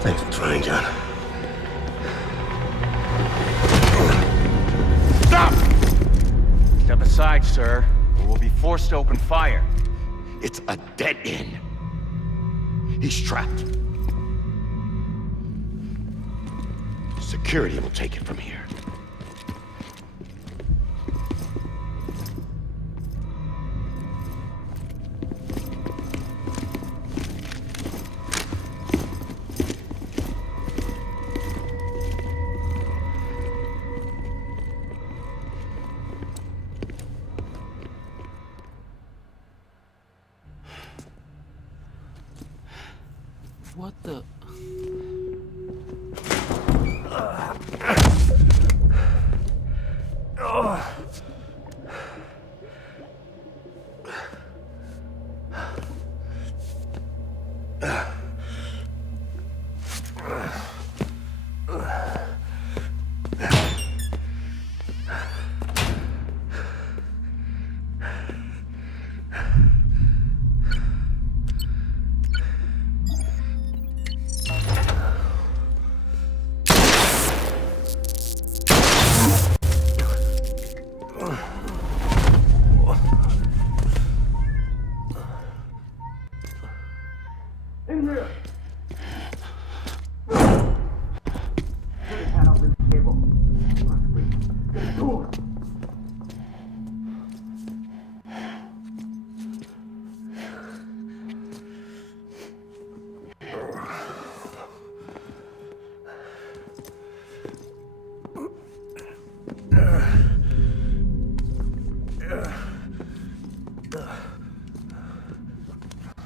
Thanks for trying, John. Stop! Step aside, sir, or we'll be forced to open fire. It's a dead end. He's trapped. Security will take it from here. What the? In here!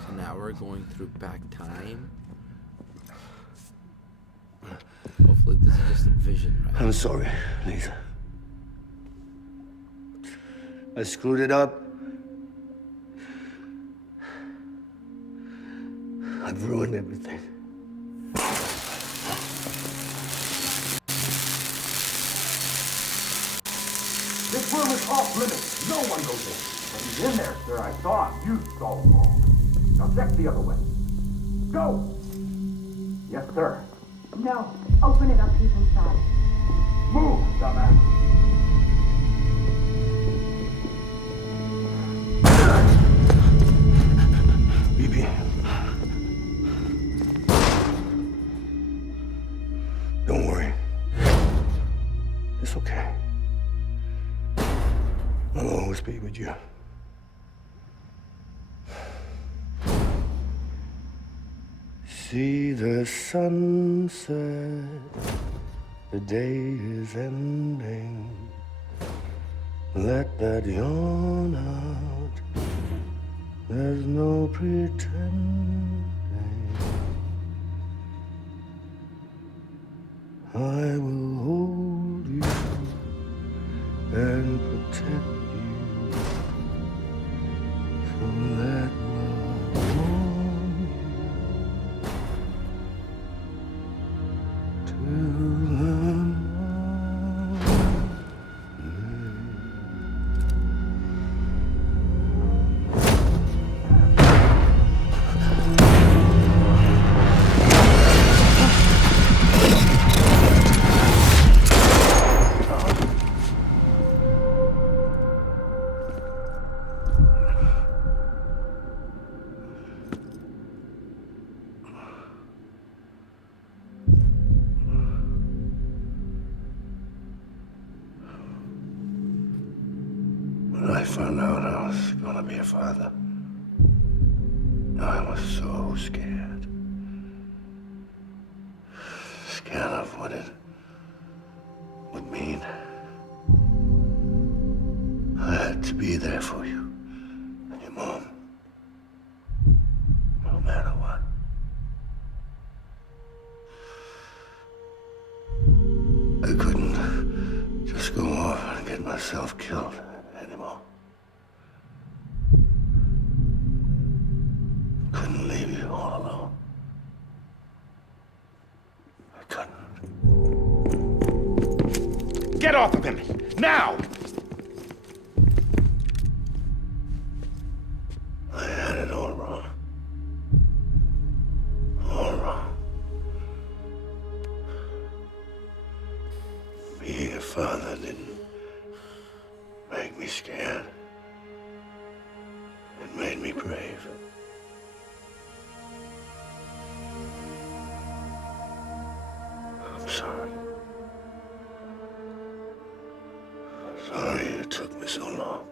So now we're going through back time. Hopefully this is just a vision, right? I'm sorry, Lisa. I screwed it up. I've ruined everything. This room is off limits. No one goes in. But he's in there, sir. I saw him. You saw him all. Now check the other way. Go! Yes, sir. No. Open it up. He's inside. Move, dumbass. BB. Don't worry. It's okay. I'll always be with you. See the sunset, the day is ending. Let that yawn out, there's no pretending. I will hold you and protect you. So let love warm you. your father. I was so scared. Scared of what it would mean. I had to be there for you and your mom. No matter what. I couldn't just go off and get myself killed anymore. Couldn't leave you all alone. I couldn't. Get off of him! Now! I had it all wrong. All wrong. Being a father didn't make me scared. It made me brave. I'm sorry. Sorry it took me so long.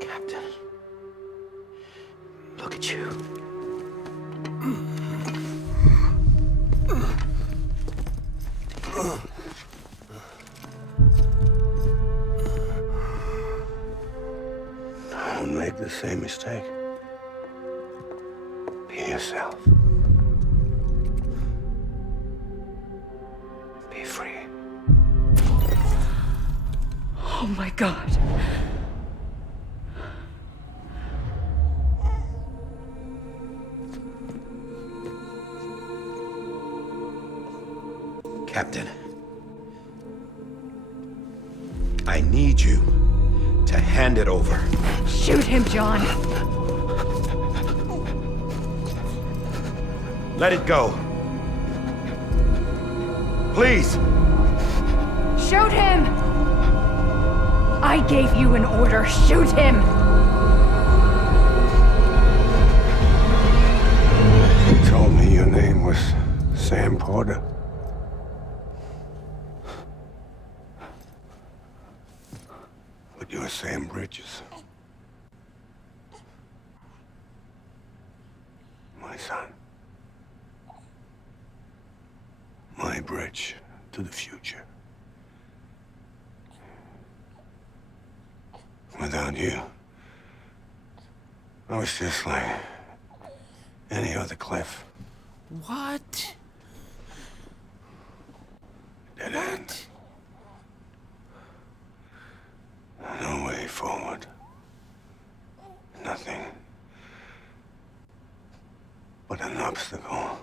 Captain. Look at you. Don't make the same mistake. Be yourself. Be free. Oh my God. Captain, I need you to hand it over. Shoot him, John. Let it go. Please. Shoot him! I gave you an order. Shoot him! You told me your name was Sam Porter. But you're Sam Bridges. My son. My bridge to the future. Without you, I was just like any other Cliff. What? Dead end. No way forward. Nothing but an obstacle.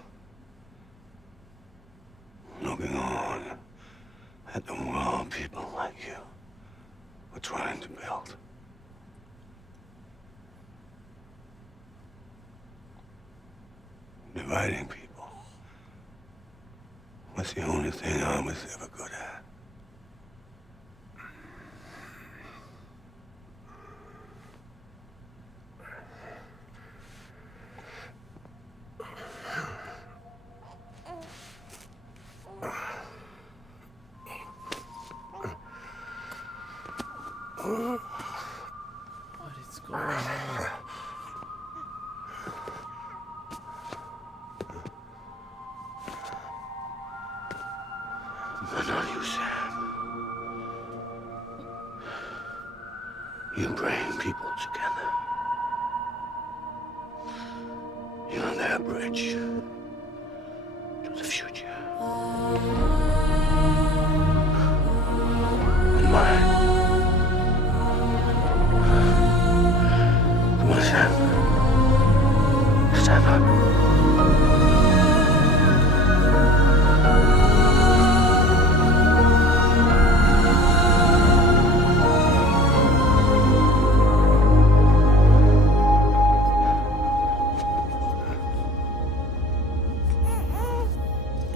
Looking on at the world people like you were trying to build. Dividing people was the only thing I was ever good at. What is going on? But not you, Sam. You bring people together. You're their bridge to the future. And mine. Come on, Sam. Stand up.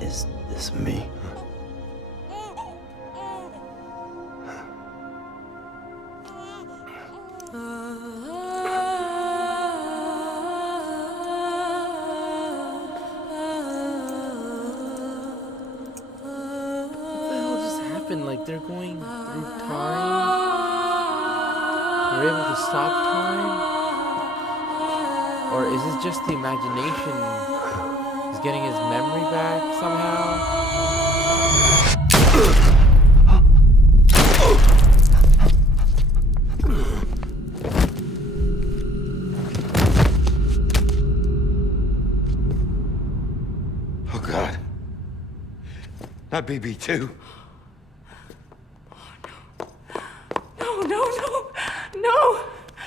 Is this me? What the hell just happened? Like they're going through time? We're able to stop time? Or is it just the imagination? He's getting his memory back somehow? Oh, God. Not BB2. No, no, no, no!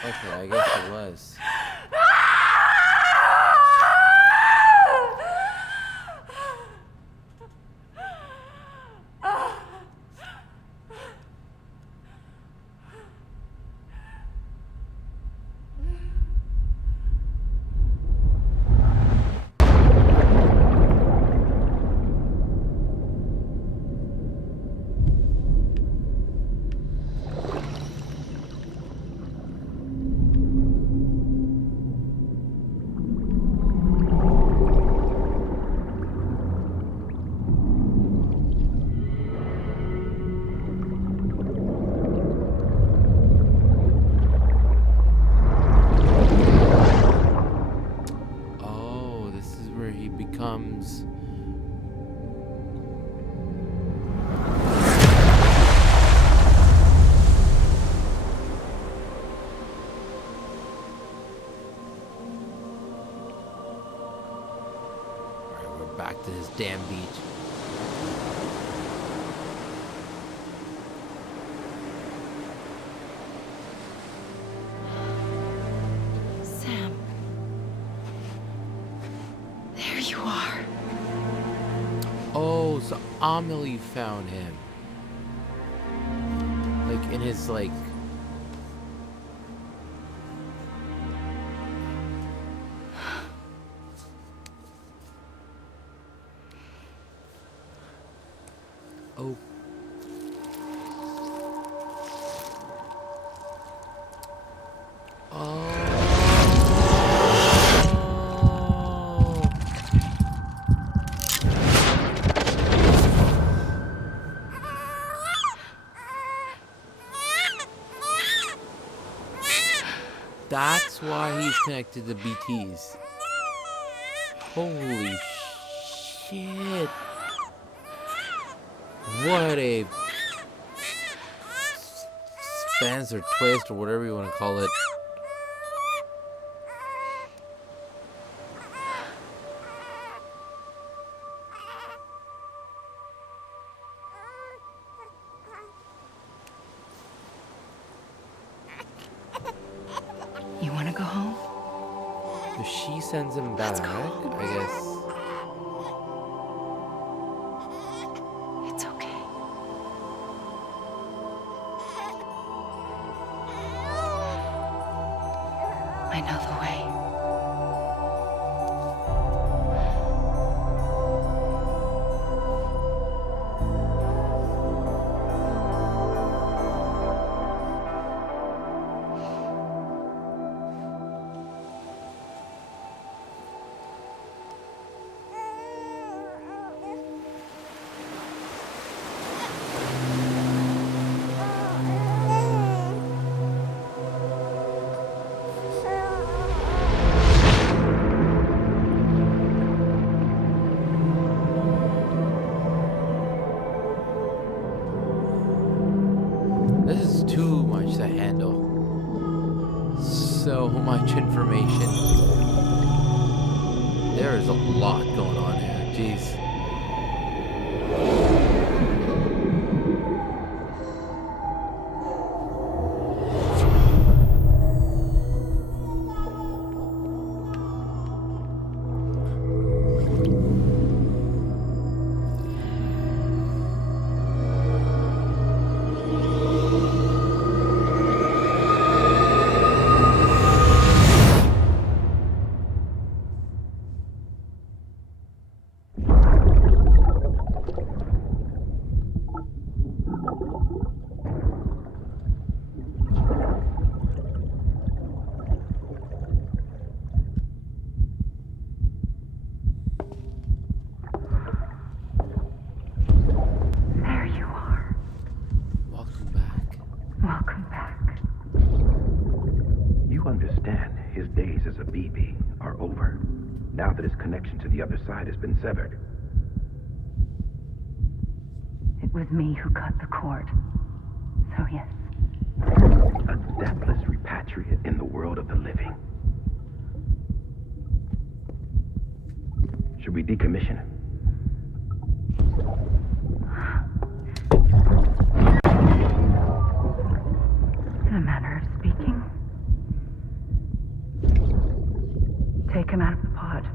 Okay, I guess it was. Oh, this is where he becomes... Alright, we're back to this damn beach. Sam. There you are. Oh, so Amelie found him. Like, in his, like... Oh. Oh. That's why he's connected to BTs. Holy shit. What a spans or twist or whatever you want to call it. You want to go home? So she sends him back, I guess. It's okay. I know the way. This is too much to handle. So much information. There is a lot going on here. Jeez. understand, his days as a BB are over, now that his connection to the other side has been severed. It was me who cut the cord. So yes. A deathless repatriate in the world of the living. Should we decommission him? In a manner of speaking. Take him out of the pod.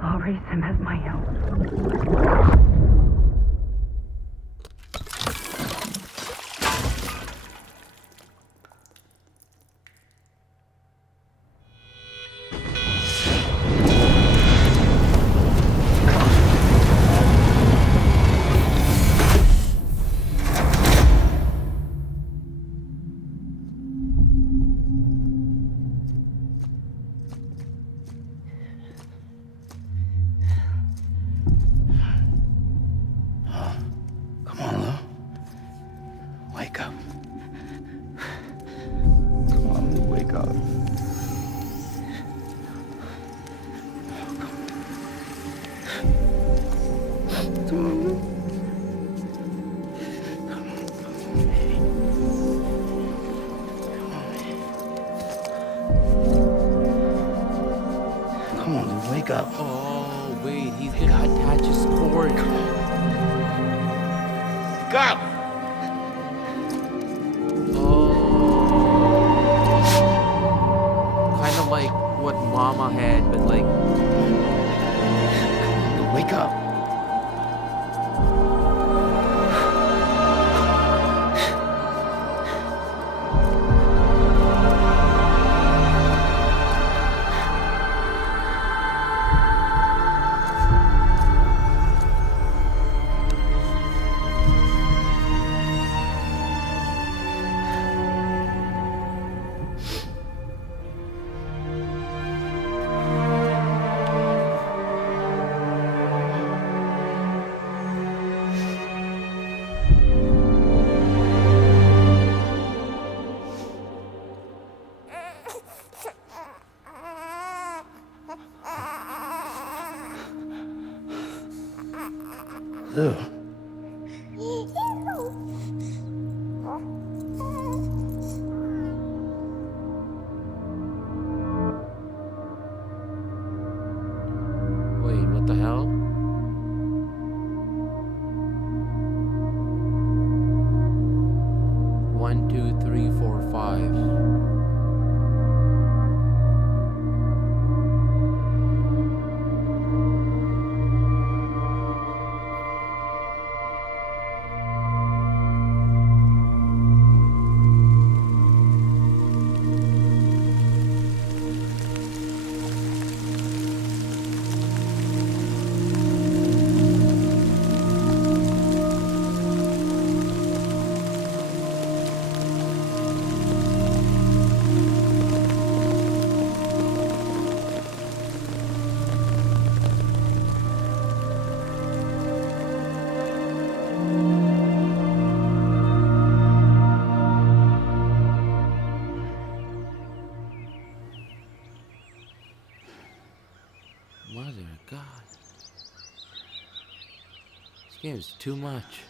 I'll raise him as my own. Come on, Lou. Wake up. Come on, Lou, wake up. Come on, Lou. Come on, Lou, wake up. Oh, wait, he's gonna attach his cord. Go! Kind of like what Mama had, but like... Wake up. Lou. Wait, what the hell? One, two, three, four, five. Mother of God. This game is too much.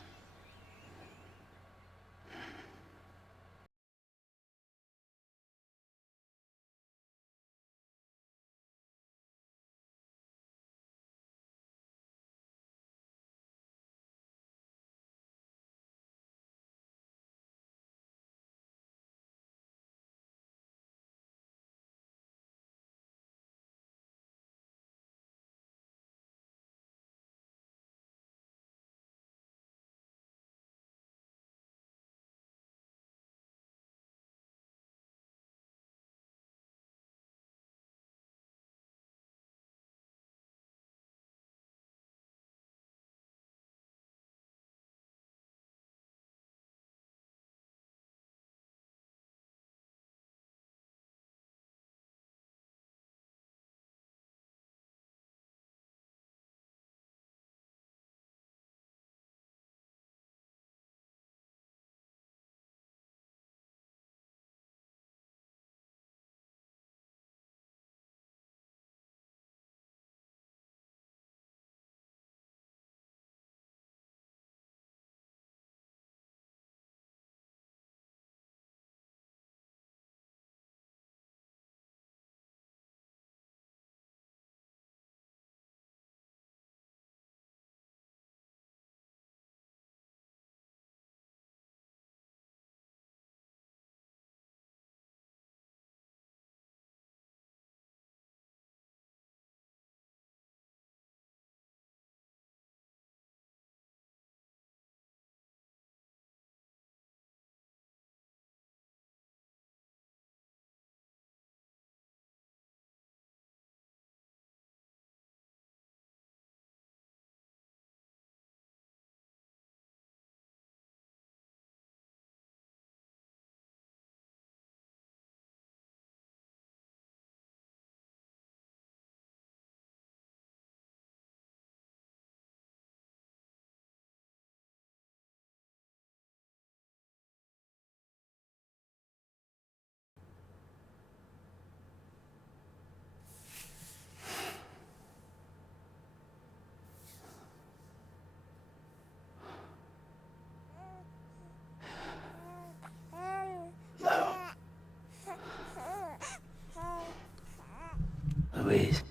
please.